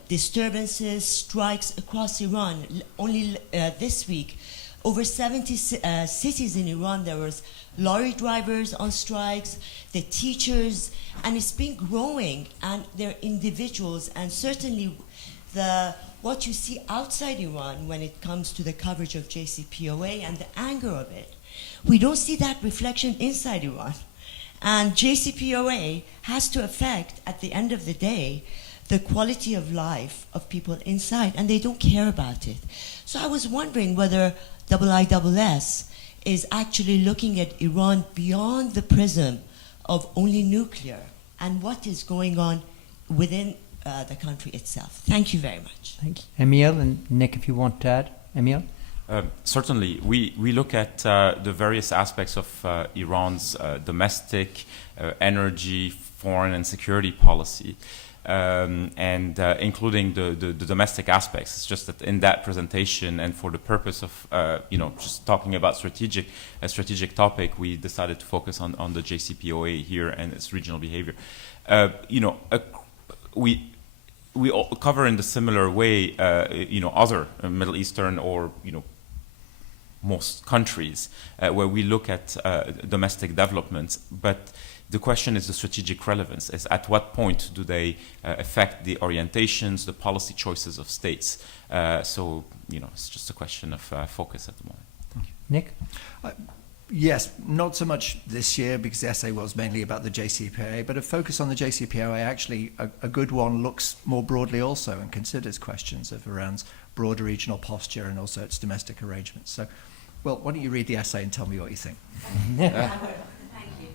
disturbances, strikes across Iran. Only this week, over 70 cities in Iran, there was lorry drivers on strikes, the teachers, and it's been growing, and they're individuals, and certainly what you see outside Iran when it comes to the coverage of JCPOA and the anger of it, we don't see that reflection inside Iran. And JCPOA has to affect, at the end of the day, the quality of life of people inside, and they don't care about it. So I was wondering whether IISS is actually looking at Iran beyond the prism of only nuclear, and what is going on within the country itself. Thank you very much. Thank you. Emile and Nick, if you want to add. Emile? Certainly, we look at the various aspects of Iran's domestic, energy, foreign and security policy, and including the domestic aspects. It's just that in that presentation, and for the purpose of just talking about a strategic topic, we decided to focus on the JCPOA here and its regional behavior. We all cover in the similar way, other Middle Eastern or most countries where we look at domestic developments, but the question is the strategic relevance. Is at what point do they affect the orientations, the policy choices of states? So it's just a question of focus at the moment. Thank you. Nick? Yes, not so much this year because the essay was mainly about the JCPOA, but a focus on the JCPOA, actually a good one, looks more broadly also and considers questions of Iran's broader regional posture and also its domestic arrangements. So, well, why don't you read the essay and tell me what you think? Thank you.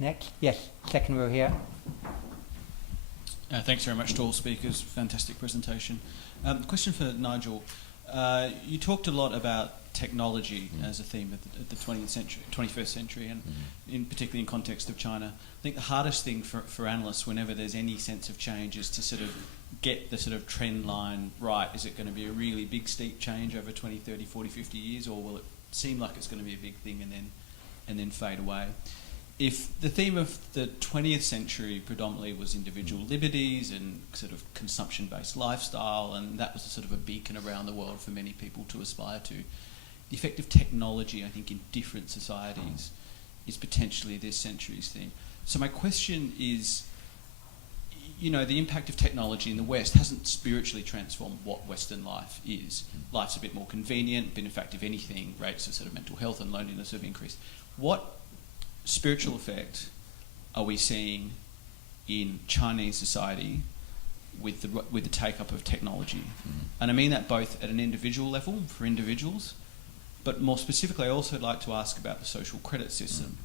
Next? Yes, second row here. Thanks very much to all speakers. Fantastic presentation. Question for Nigel. You talked a lot about technology as a theme at the 21st century, and particularly in context of China. I think the hardest thing for analysts whenever there's any sense of change is to sort of get the sort of trend line right. Is it going to be a really big steep change over 20, 30, 40, 50 years, or will it seem like it's going to be a big thing and then fade away? If the theme of the 20th century predominantly was individual liberties and sort of consumption-based lifestyle, and that was a sort of a beacon around the world for many people to aspire to, the effect of technology, I think, in different societies is potentially this century's theme. So my question is, the impact of technology in the West hasn't spiritually transformed what Western life is. Life's a bit more convenient, but in fact, if anything, rates of sort of mental health and loneliness have increased. What spiritual effect are we seeing in Chinese society with the take-up of technology? And I mean that both at an individual level, for individuals, but more specifically, I also like to ask about the social credit system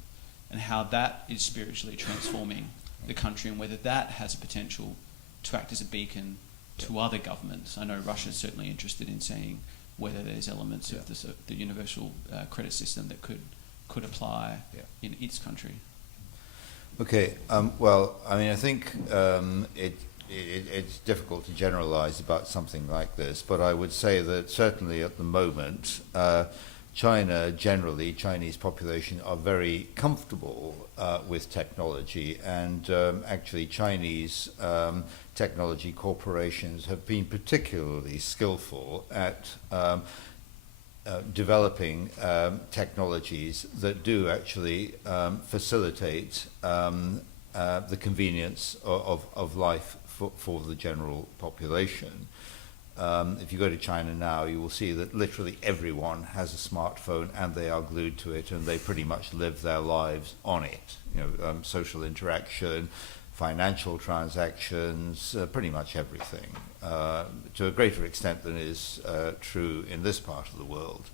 and how that is spiritually transforming the country, and whether that has a potential to act as a beacon to other governments. I know Russia's certainly interested in seeing whether there's elements of the universal credit system that could apply in its country. Okay. Well, I mean, I think it's difficult to generalize about something like this, but I would say that certainly at the moment, China generally, Chinese population are very comfortable with technology, and actually Chinese technology corporations have been particularly skillful at developing technologies that do actually facilitate the convenience of life for the general population. If you go to China now, you will see that literally everyone has a smartphone and they are glued to it, and they pretty much live their lives on it. Social interaction, financial transactions, pretty much everything, to a greater extent than is true in this part of the world.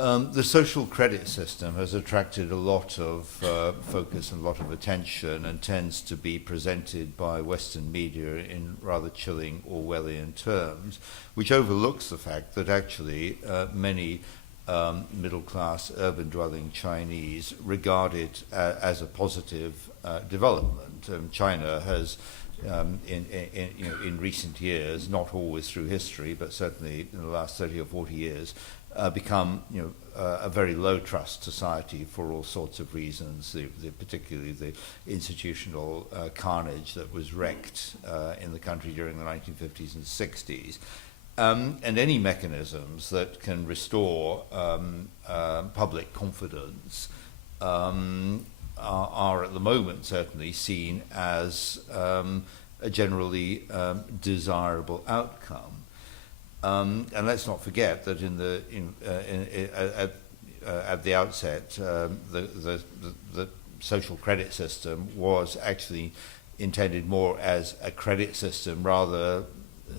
The social credit system has attracted a lot of focus and a lot of attention and tends to be presented by Western media in rather chilling Orwellian terms, which overlooks the fact that actually many middle-class, urban-dwelling Chinese regard it as a positive development. China has, in recent years, not always through history, but certainly in the last 30 or 40 years, become a very low trust society for all sorts of reasons, particularly the institutional carnage that was wreaked in the country during the 1950s and 60s. And any mechanisms that can restore public confidence are at the moment certainly seen as a generally desirable outcome. And let's not forget that at the outset, the social credit system was actually intended more as a credit system, rather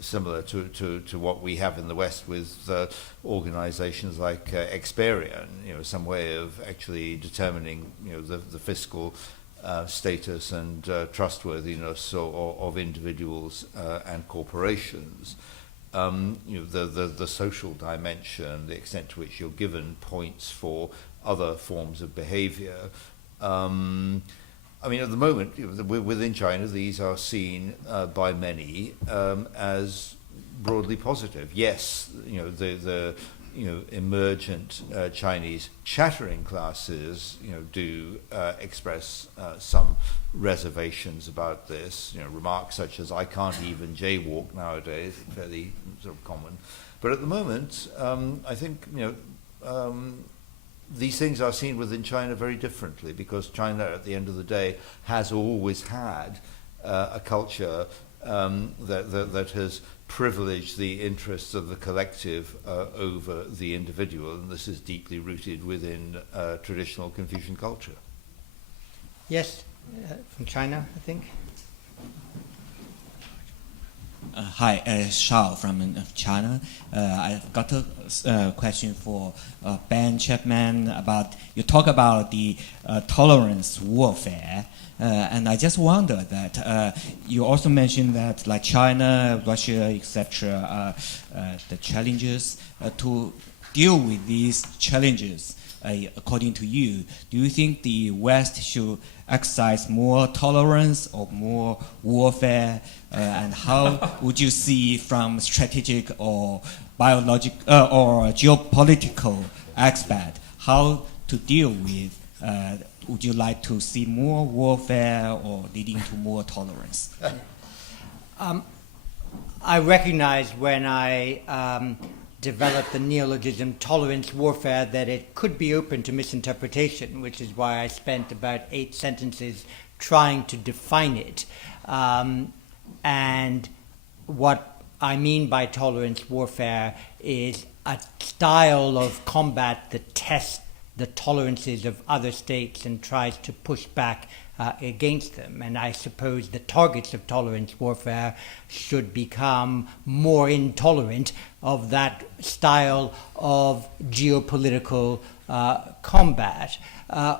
similar to what we have in the West with organizations like Experian, some way of actually determining the fiscal status and trustworthiness of individuals and corporations. The social dimension, the extent to which you're given points for other forms of behavior. At the moment, within China, these are seen by many as broadly positive. Yes, the emergent Chinese chattering classes, do express some reservations about this. Remarks such as "I can't even jaywalk nowadays," fairly sort of common. But at the moment, I think these things are seen within China very differently, because China, at the end of the day, has always had a culture that has privileged the interests of the collective over the individual, and this is deeply rooted within traditional Confucian culture. Yes, from China, I think. Hi, Shao from China. I've got a question for Ben Chapman about, you talk about the tolerance warfare, and I just wonder that you also mentioned that like China, Russia, etc., the challenges to deal with these challenges. According to you, do you think the West should exercise more tolerance or more warfare? And how would you see from strategic or biological or geopolitical aspect how to deal with? Would you like to see more warfare or leading to more tolerance? I recognize when I developed the neologism tolerance warfare that it could be open to misinterpretation, which is why I spent about 8 sentences trying to define it. And what I mean by tolerance warfare is a style of combat that tests the tolerances of other states and tries to push back against them. And I suppose the targets of tolerance warfare should become more intolerant of that style of geopolitical combat.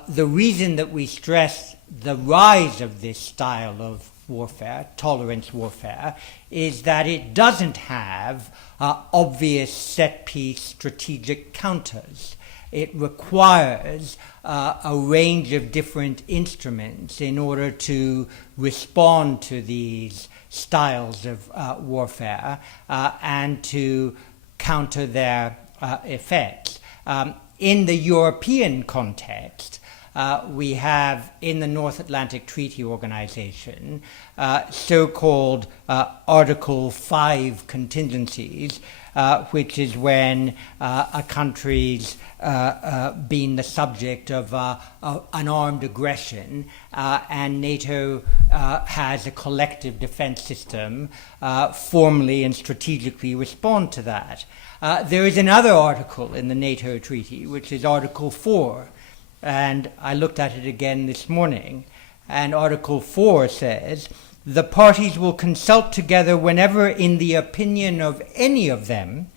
The reason that we stress the rise of this style of warfare, tolerance warfare, is that it doesn't have obvious set-piece strategic counters. It requires a range of different instruments in order to respond to these styles of warfare and to counter their effects. In the European context, we have in the North Atlantic Treaty Organization so-called Article 5 contingencies, which is when a country's been the subject of an armed aggression, and NATO has a collective defense system formally and strategically respond to that. There is another article in the NATO treaty, which is Article 4, and I looked at it again this morning, and Article 4 says, "The parties will consult together whenever, in the opinion of any of them,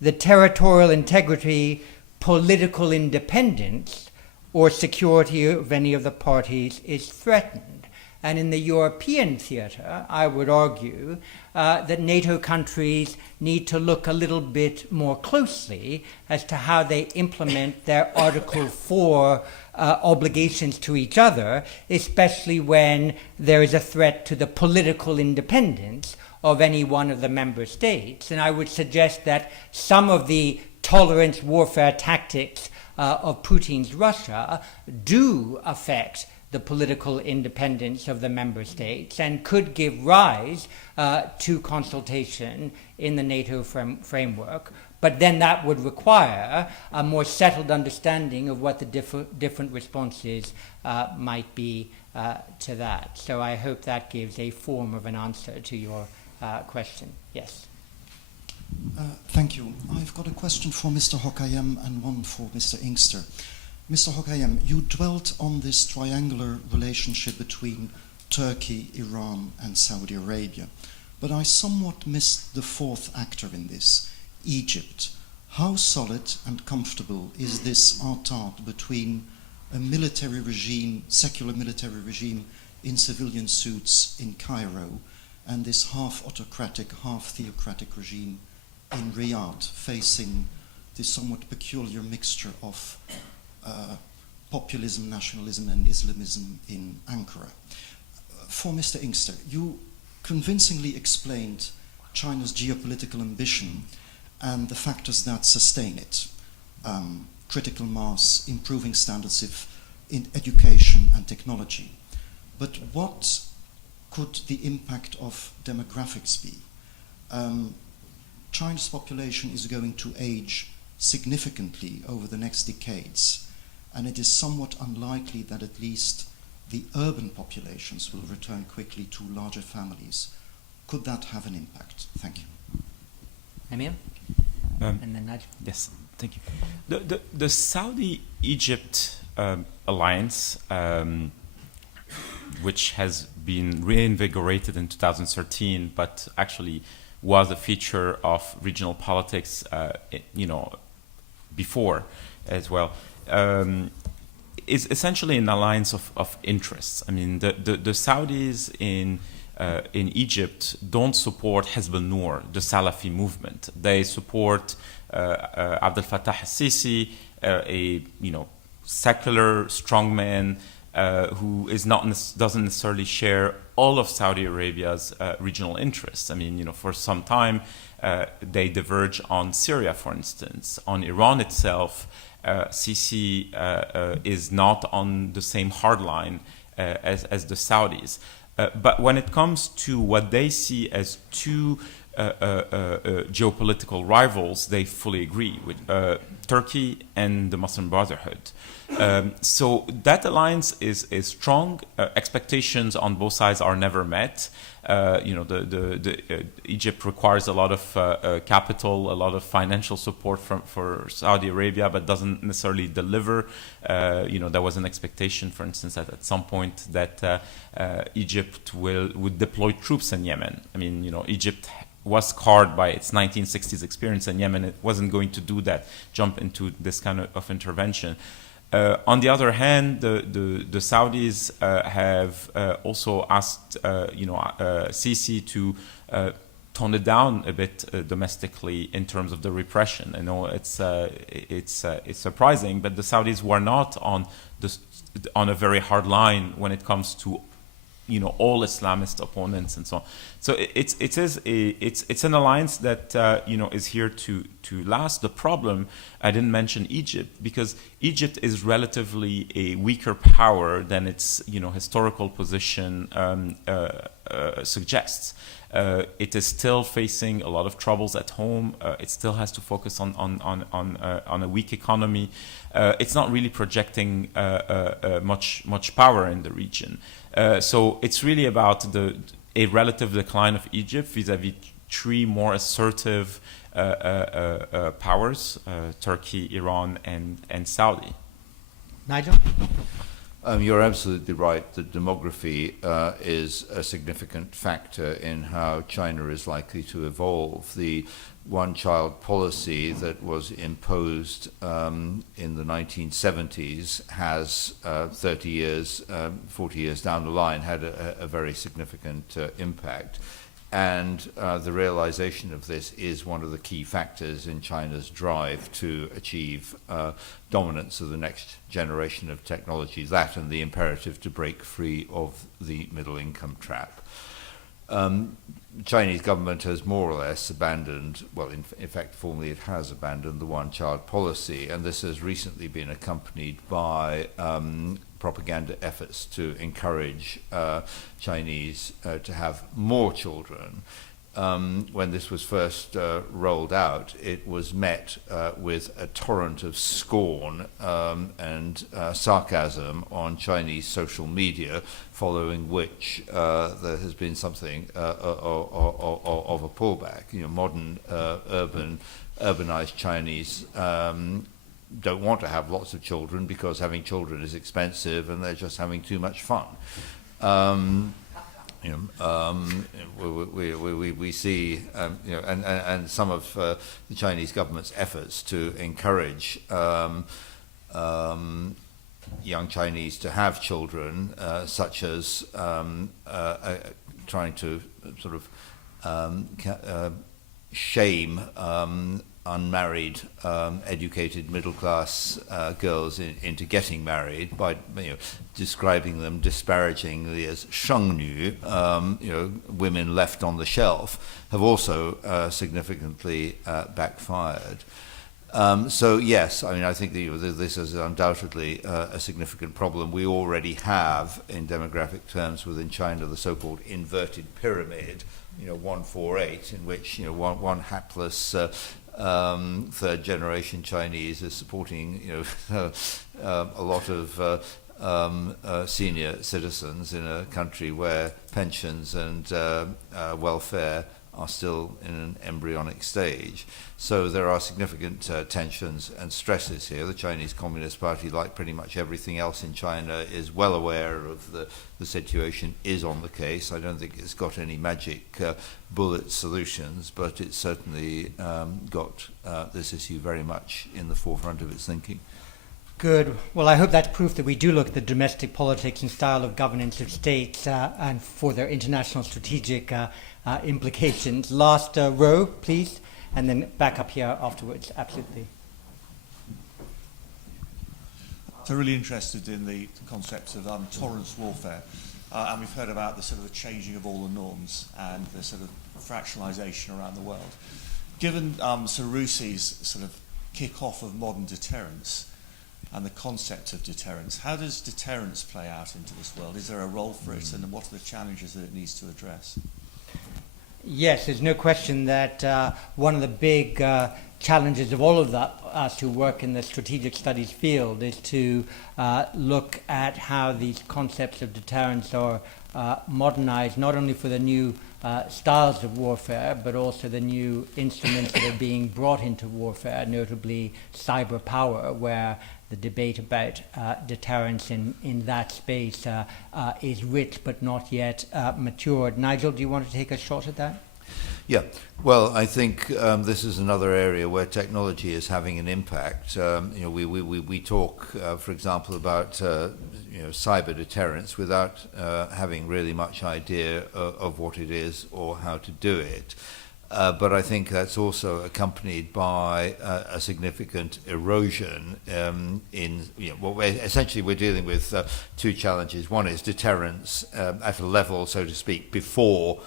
the territorial integrity, political independence or security of any of the parties is threatened. And in the European theater, I would argue that NATO countries need to look a little bit more closely as to how they implement their Article 4 obligations to each other, especially when there is a threat to the political independence of any one of the member states. And I would suggest that some of the tolerance warfare tactics of Putin's Russia do affect the political independence of the member states and could give rise to consultation in the NATO framework. But then that would require a more settled understanding of what the different responses might be to that. So I hope that gives a form of an answer to your question. Yes. Thank you. I've got a question for Mr. Hokayem and one for Mr. Inkster. Mr. Hokayem, you dwelt on this triangular relationship between Turkey, Iran, and Saudi Arabia, but I somewhat missed the fourth actor in this, Egypt. How solid and comfortable is this entente between a military regime, secular military regime in civilian suits in Cairo, and this half autocratic, half theocratic regime in Riyadh, facing this somewhat peculiar mixture of populism, nationalism, and Islamism in Ankara? For Mr. Inkster, you convincingly explained China's geopolitical ambition and the factors that sustain it. Critical mass, improving standards in education and technology. But what could the impact of demographics be? China's population is going to age significantly over the next decades, and it is somewhat unlikely that at least the urban populations will return quickly to larger families. Could that have an impact? Thank you. Emil? And then Nigel? Yes, thank you. The Saudi-Egypt alliance, which has been reinvigorated in 2013, but actually was a feature of regional politics, before as well, is essentially an alliance of interests. I mean, the Saudis in Egypt don't support Hizb al-Nur, the Salafi movement. They support Abdel Fattah al-Sisi, a secular strongman who doesn't necessarily share all of Saudi Arabia's regional interests. I mean, for some time they diverge on Syria, for instance. On Iran itself, Sisi is not on the same hard line as the Saudis. But when it comes to what they see as two geopolitical rivals, they fully agree with Turkey and the Muslim Brotherhood. So that alliance is strong. Expectations on both sides are never met. Egypt requires a lot of capital, a lot of financial support for Saudi Arabia, but doesn't necessarily deliver. There was an expectation, for instance, at some point that Egypt would deploy troops in Yemen. I mean, Egypt was scarred by its 1960s experience in Yemen. It wasn't going to do that, jump into this kind of intervention. On the other hand, the Saudis have also asked Sisi to tone it down a bit domestically in terms of the repression. I know it's surprising, but the Saudis were not on a very hard line when it comes to all Islamist opponents and so on. So it's an alliance that is here to last. The problem, I didn't mention Egypt because Egypt is relatively a weaker power than its historical position suggests. It is still facing a lot of troubles at home. It still has to focus on a weak economy. It's not really projecting much power in the region. So it's really about a relative decline of Egypt vis-à-vis three more assertive powers: Turkey, Iran, and Saudi. Nigel? You're absolutely right that demography is a significant factor in how China is likely to evolve. The one-child policy that was imposed in the 1970s has 30 years, 40 years down the line had a very significant impact. And the realization of this is one of the key factors in China's drive to achieve dominance of the next generation of technologies, that and the imperative to break free of the middle income trap. The Chinese government has more or less abandoned, well, in fact, formally it has abandoned the one-child policy, and this has recently been accompanied by propaganda efforts to encourage Chinese to have more children. When this was first rolled out, it was met with a torrent of scorn and sarcasm on Chinese social media, following which there has been something of a pullback. You know, modern urbanized Chinese don't want to have lots of children because having children is expensive and they're just having too much fun. We see, and some of the Chinese government's efforts to encourage young Chinese to have children, such as trying to sort of shame unmarried, educated middle-class girls into getting married by describing them disparagingly as 剩女, women left on the shelf, have also significantly backfired. So yes, I mean, I think this is undoubtedly a significant problem. We already have, in demographic terms within China, the so-called inverted pyramid, 148, in which one hapless third generation Chinese is supporting a lot of senior citizens in a country where pensions and welfare are still in an embryonic stage. So there are significant tensions and stresses here. The Chinese Communist Party, like pretty much everything else in China, is well aware of the situation, is on the case. I don't think it's got any magic bullet solutions, but it's certainly got this issue very much in the forefront of its thinking. Good. Well, I hope that's proof that we do look at the domestic politics and style of governance of states and for their international strategic implications. Last row, please, and then back up here afterwards. Absolutely. So really interested in the concepts of tolerance warfare, and we've heard about the sort of changing of all the norms and the sort of fractionalization around the world. Given Sarusi's sort of kick-off of modern deterrence and the concept of deterrence, how does deterrence play out into this world? Is there a role for it, and what are the challenges that it needs to address? Yes, there's no question that one of the big challenges of all of us who work in the strategic studies field is to look at how these concepts of deterrence are modernized, not only for the new styles of warfare, but also the new instruments that are being brought into warfare, notably cyber power, where the debate about deterrence in that space is rich but not yet matured. Nigel, do you want to take a shot at that? Yeah, well, I think this is another area where technology is having an impact. We talk, for example, about cyber deterrence without having really much idea of what it is or how to do it. But I think that's also accompanied by a significant erosion essentially we're dealing with two challenges. One is deterrence at a level, so to speak, before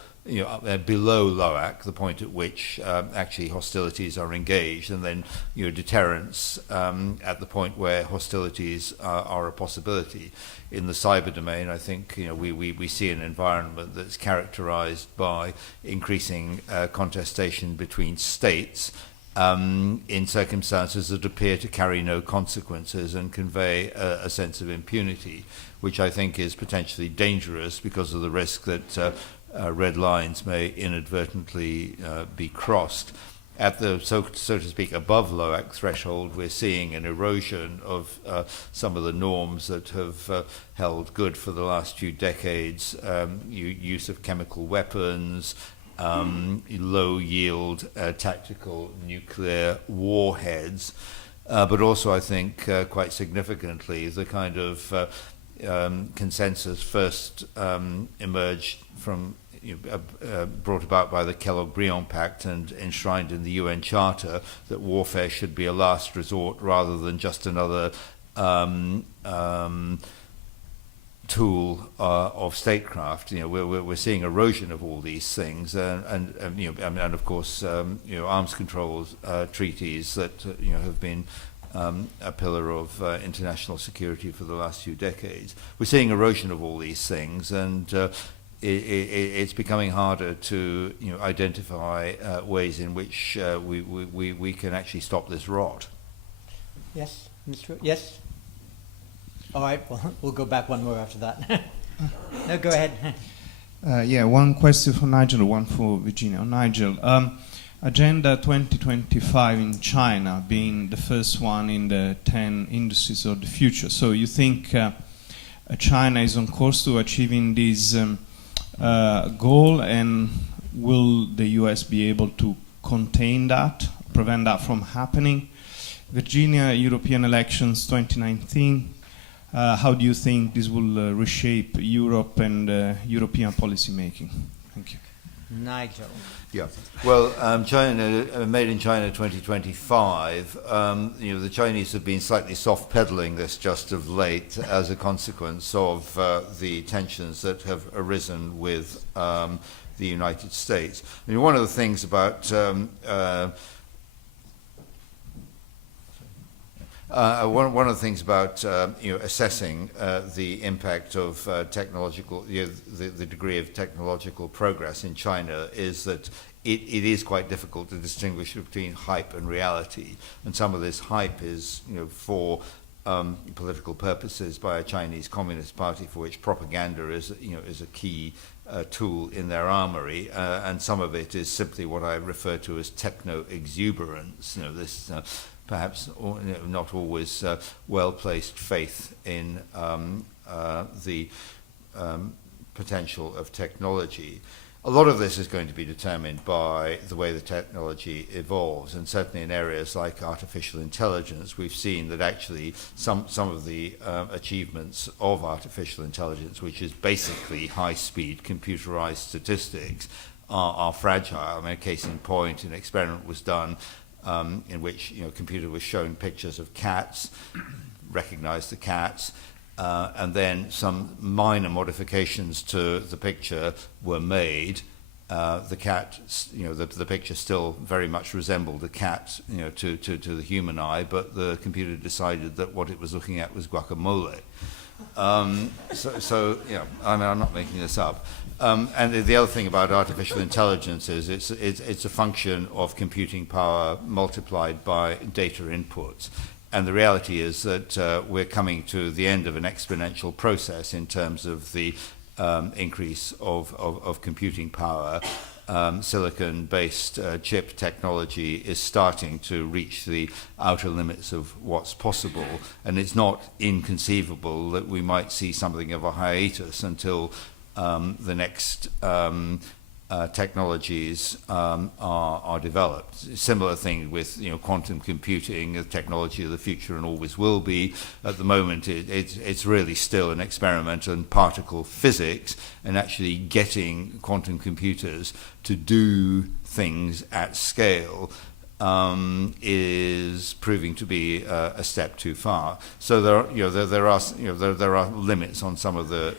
below LOAC, the point at which actually hostilities are engaged, and then deterrence at the point where hostilities are a possibility. In the cyber domain, I think we see an environment that's characterized by increasing contestation between states in circumstances that appear to carry no consequences and convey a sense of impunity, which I think is potentially dangerous because of the risk that red lines may inadvertently be crossed. at the, so to speak, above LOAC threshold, we're seeing an erosion of some of the norms that have held good for the last few decades, use of chemical weapons, low-yield tactical nuclear warheads, but also, I think, quite significantly, the kind of consensus first emerged from, brought about by the Kellogg-Briand Pact and enshrined in the UN Charter, that warfare should be a last resort rather than just another tool of statecraft. We're seeing erosion of all these things, and of course, arms control treaties that have been a pillar of international security for the last few decades. We're seeing erosion of all these things, and it's becoming harder to identify ways in which we can actually stop this rot. Yes, Mr. Yes. All right, well, we'll go back one more after that. No, go ahead. Yeah, one question for Nigel, one for Virginia. Nigel, Agenda 2025 in China being the first one in the 10 industries of the future. So you think China is on course to achieving this goal, and will the US be able to contain that, prevent that from happening? Virginia, European elections 2019. How do you think this will reshape Europe and European policy making? Thank you. Nigel. Yeah. Well, China, Made in China 2025, the Chinese have been slightly soft-pedaling this just of late as a consequence of the tensions that have arisen with the United States. I mean, one of the things about one of the things about assessing the impact of technological, the degree of technological progress in China is that it is quite difficult to distinguish between hype and reality, and some of this hype is for political purposes by a Chinese Communist Party, for which propaganda is a key tool in their armory, and some of it is simply what I refer to as techno exuberance. This. Perhaps not always well-placed faith in the potential of technology. A lot of this is going to be determined by the way the technology evolves, and certainly in areas like artificial intelligence, we've seen that actually some of the achievements of artificial intelligence, which is basically high-speed computerized statistics, are fragile. I mean, a case in point, an experiment was done in which a computer was showing pictures of cats, recognized the cats, and then some minor modifications to the picture were made. The cat, the picture still very much resembled a cat, to the human eye, but the computer decided that what it was looking at was guacamole. I'm not making this up. And the other thing about artificial intelligence is it's a function of computing power multiplied by data inputs. And the reality is that we're coming to the end of an exponential process in terms of the increase of computing power. Silicon-based chip technology is starting to reach the outer limits of what's possible, and it's not inconceivable that we might see something of a hiatus until the next technologies are developed. Similar thing with quantum computing, the technology of the future and always will be. At the moment, it's really still an experiment in particle physics, and actually getting quantum computers to do things at scale is proving to be a step too far. So there are limits on some of the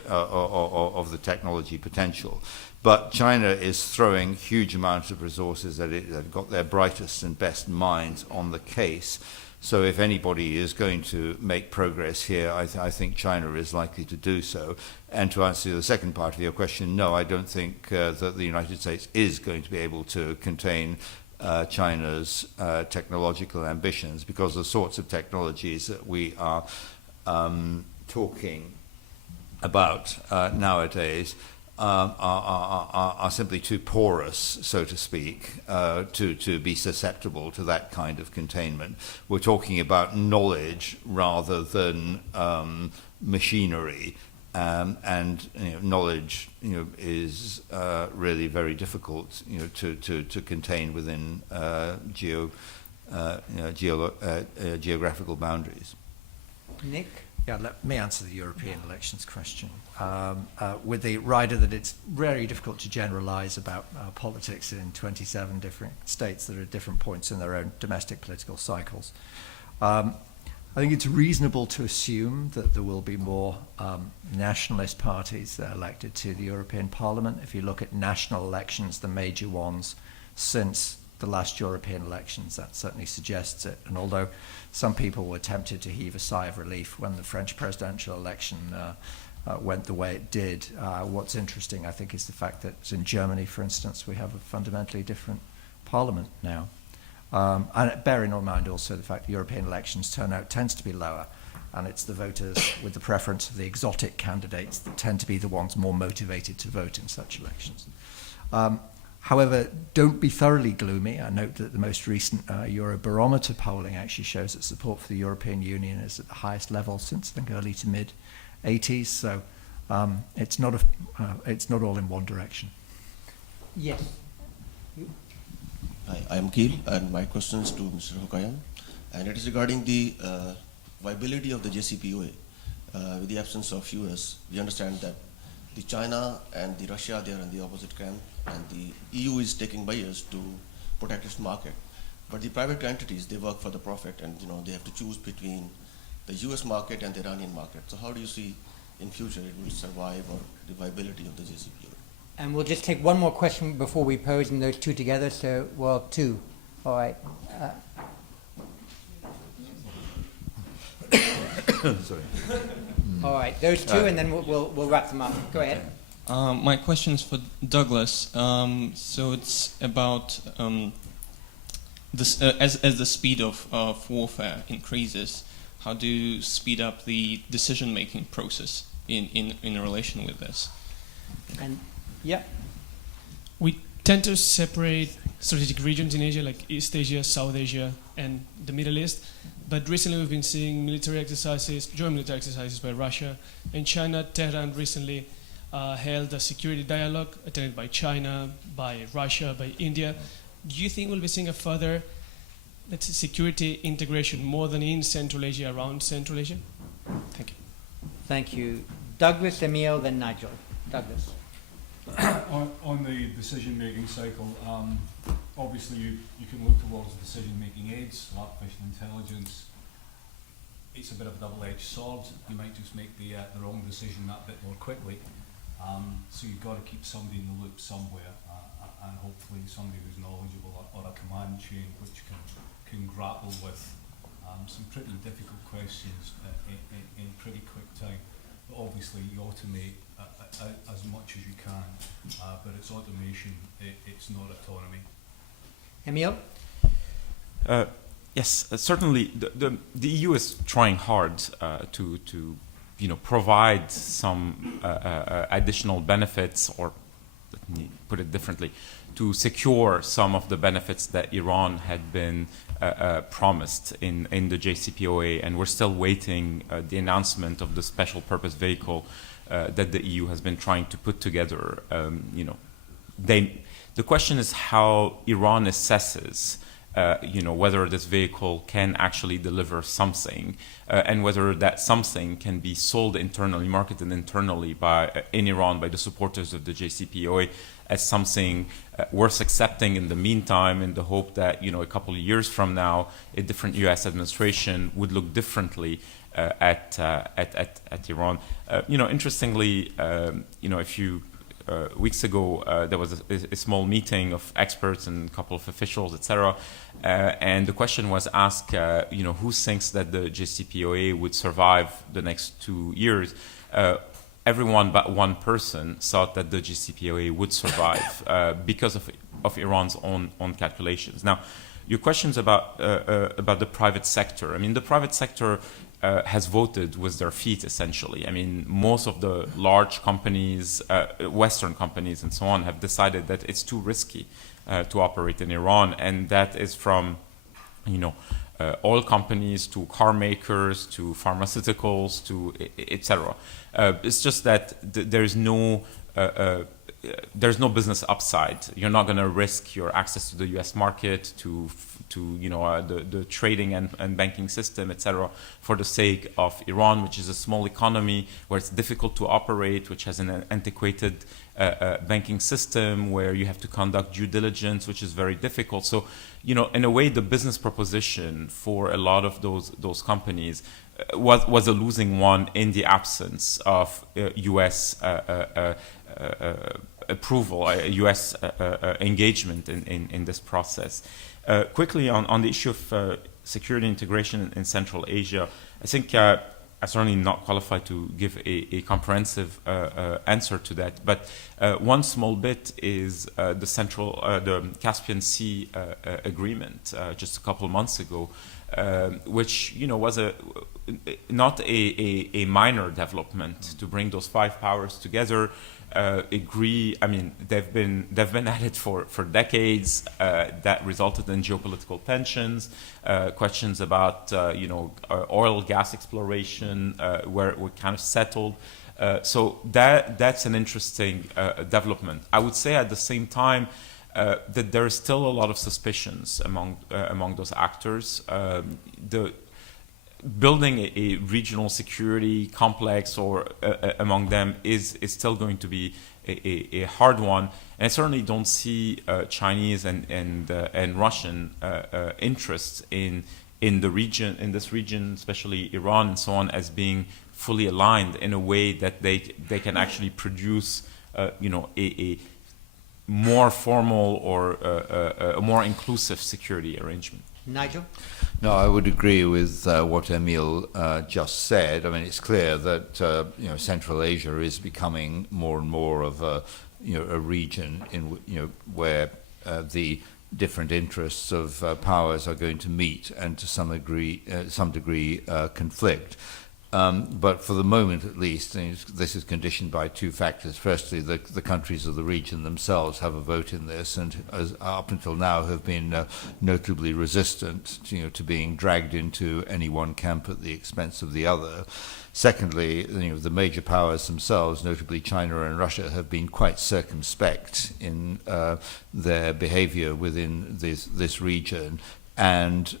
technology potential. But China is throwing huge amounts of resources at it. They've got their brightest and best minds on the case. So if anybody is going to make progress here, I think China is likely to do so. And to answer the second part of your question, no, I don't think that the United States is going to be able to contain China's technological ambitions, because the sorts of technologies that we are talking about nowadays are simply too porous, so to speak, to be susceptible to that kind of containment. We're talking about knowledge rather than machinery, and knowledge is really very difficult to contain within geographical boundaries. Nick? Yeah, let me answer the European elections question. With the rider that it's very difficult to generalize about politics in 27 different states that are at different points in their own domestic political cycles. I think it's reasonable to assume that there will be more nationalist parties elected to the European Parliament. If you look at national elections, the major ones since the last European elections, that certainly suggests it. And although some people were tempted to heave a sigh of relief when the French presidential election went the way it did, what's interesting, I think, is the fact that in Germany, for instance, we have a fundamentally different parliament now. And bearing in mind also the fact that European elections turnout tends to be lower, and it's the voters with the preference of the exotic candidates that tend to be the ones more motivated to vote in such elections. However, don't be thoroughly gloomy. I note that the most recent Eurobarometer polling actually shows that support for the European Union is at the highest level since, I think, early to mid-'80s. So it's not all in one direction. Yes. Hi, I am Keel, and my question is to Mr. Hokayan, and it is regarding the viability of the JCPOA. With the absence of US, we understand that the China and the Russia, they are in the opposite camp, and the EU is taking measures to protect its market. But the private entities, they work for the profit, and they have to choose between the US market and the Iranian market. So how do you see in future it will survive, or the viability of the JCPOA? And we'll just take one more question before we pose in those two together. So, well, two. All right. Sorry. All right, those two, and then we'll wrap them up. Go ahead. My question is for Douglas. So it's about this as the speed of warfare increases, how do you speed up the decision-making process in relation with this? And yeah, we tend to separate strategic regions in Asia, like East Asia, South Asia, and the Middle East. But recently we've been seeing military exercises, joint military exercises by Russia and China. Tehran recently held a security dialogue attended by China, by Russia, by India. Do you think we'll be seeing a further, let's say, security integration more than in Central Asia, around Central Asia? Thank you. Thank you. Douglas, Emil, then Nigel. Douglas. On the decision-making cycle, obviously you can look towards decision-making aids, artificial intelligence. It's a bit of a double-edged sword. You might just make the wrong decision that bit more quickly. So you've got to keep somebody in the loop somewhere, and hopefully somebody who's knowledgeable, or a command chain which can grapple with some pretty difficult questions in pretty quick time. But obviously you automate as much as you can, but it's automation, it's not autonomy. Emil? Yes, certainly the EU is trying hard to provide some additional benefits, or let me put it differently, to secure some of the benefits that Iran had been promised in the JCPOA, and we're still waiting the announcement of the special purpose vehicle that the EU has been trying to put together. The question is how Iran assesses whether this vehicle can actually deliver something, and whether that something can be sold internally, marketed internally in Iran by the supporters of the JCPOA as something worth accepting in the meantime, in the hope that a couple of years from now a different U.S. administration would look differently at Iran. Interestingly, a few weeks ago, there was a small meeting of experts and a couple of officials, etc. And the question was asked, who thinks that the JCPOA would survive the next 2 years? Everyone but one person thought that the JCPOA would survive because of Iran's own calculations. Now, your questions about the private sector. I mean, the private sector has voted with their feet, essentially. I mean, most of the large companies, Western companies and so on, have decided that it's too risky to operate in Iran, and that is from, oil companies to car makers to pharmaceuticals to etc. It's just that there's no business upside. You're not going to risk your access to the U.S. market, to the trading and banking system, etc., for the sake of Iran, which is a small economy where it's difficult to operate, which has an antiquated banking system where you have to conduct due diligence, which is very difficult. So, in a way, the business proposition for a lot of those companies was a losing one in the absence of U.S. approval, U.S. engagement in this process. Quickly on the issue of security integration in Central Asia, I think I'm certainly not qualified to give a comprehensive answer to that. But one small bit is the Caspian Sea agreement just a couple of months ago, which was not a minor development to bring those five powers together. Agree. I mean, they've been at it for decades. That resulted in geopolitical tensions, questions about oil, gas exploration, where we kind of settled. So that's an interesting development. I would say at the same time that there is still a lot of suspicions among those actors. Building a regional security complex or among them is still going to be a hard one, and I certainly don't see Chinese and Russian interests in this region, especially Iran and so on, as being fully aligned in a way that they can actually produce a more formal or a more inclusive security arrangement. Nigel? No, I would agree with what Emile just said. I mean, it's clear that Central Asia is becoming more and more of a region in where the different interests of powers are going to meet and to some degree conflict. But for the moment, at least, this is conditioned by two factors. Firstly, the countries of the region themselves have a vote in this, and up until now have been notably resistant, to being dragged into any one camp at the expense of the other. Secondly, the major powers themselves, notably China and Russia, have been quite circumspect in their behavior within this region, and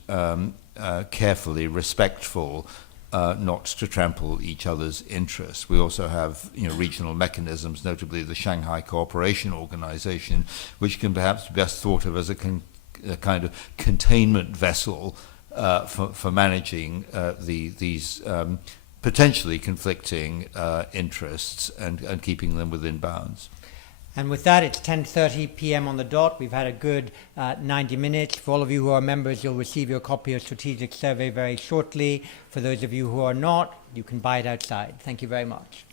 carefully respectful. Not to trample each other's interests. We also have regional mechanisms, notably the Shanghai Cooperation Organization, which can perhaps be best thought of as a kind of containment vessel for managing these potentially conflicting interests and keeping them within bounds. And with that, it's 10:30 p.m. on the dot. We've had a good 90 minutes. For all of you who are members, you'll receive your copy of Strategic Survey very shortly. For those of you who are not, you can buy it outside. Thank you very much.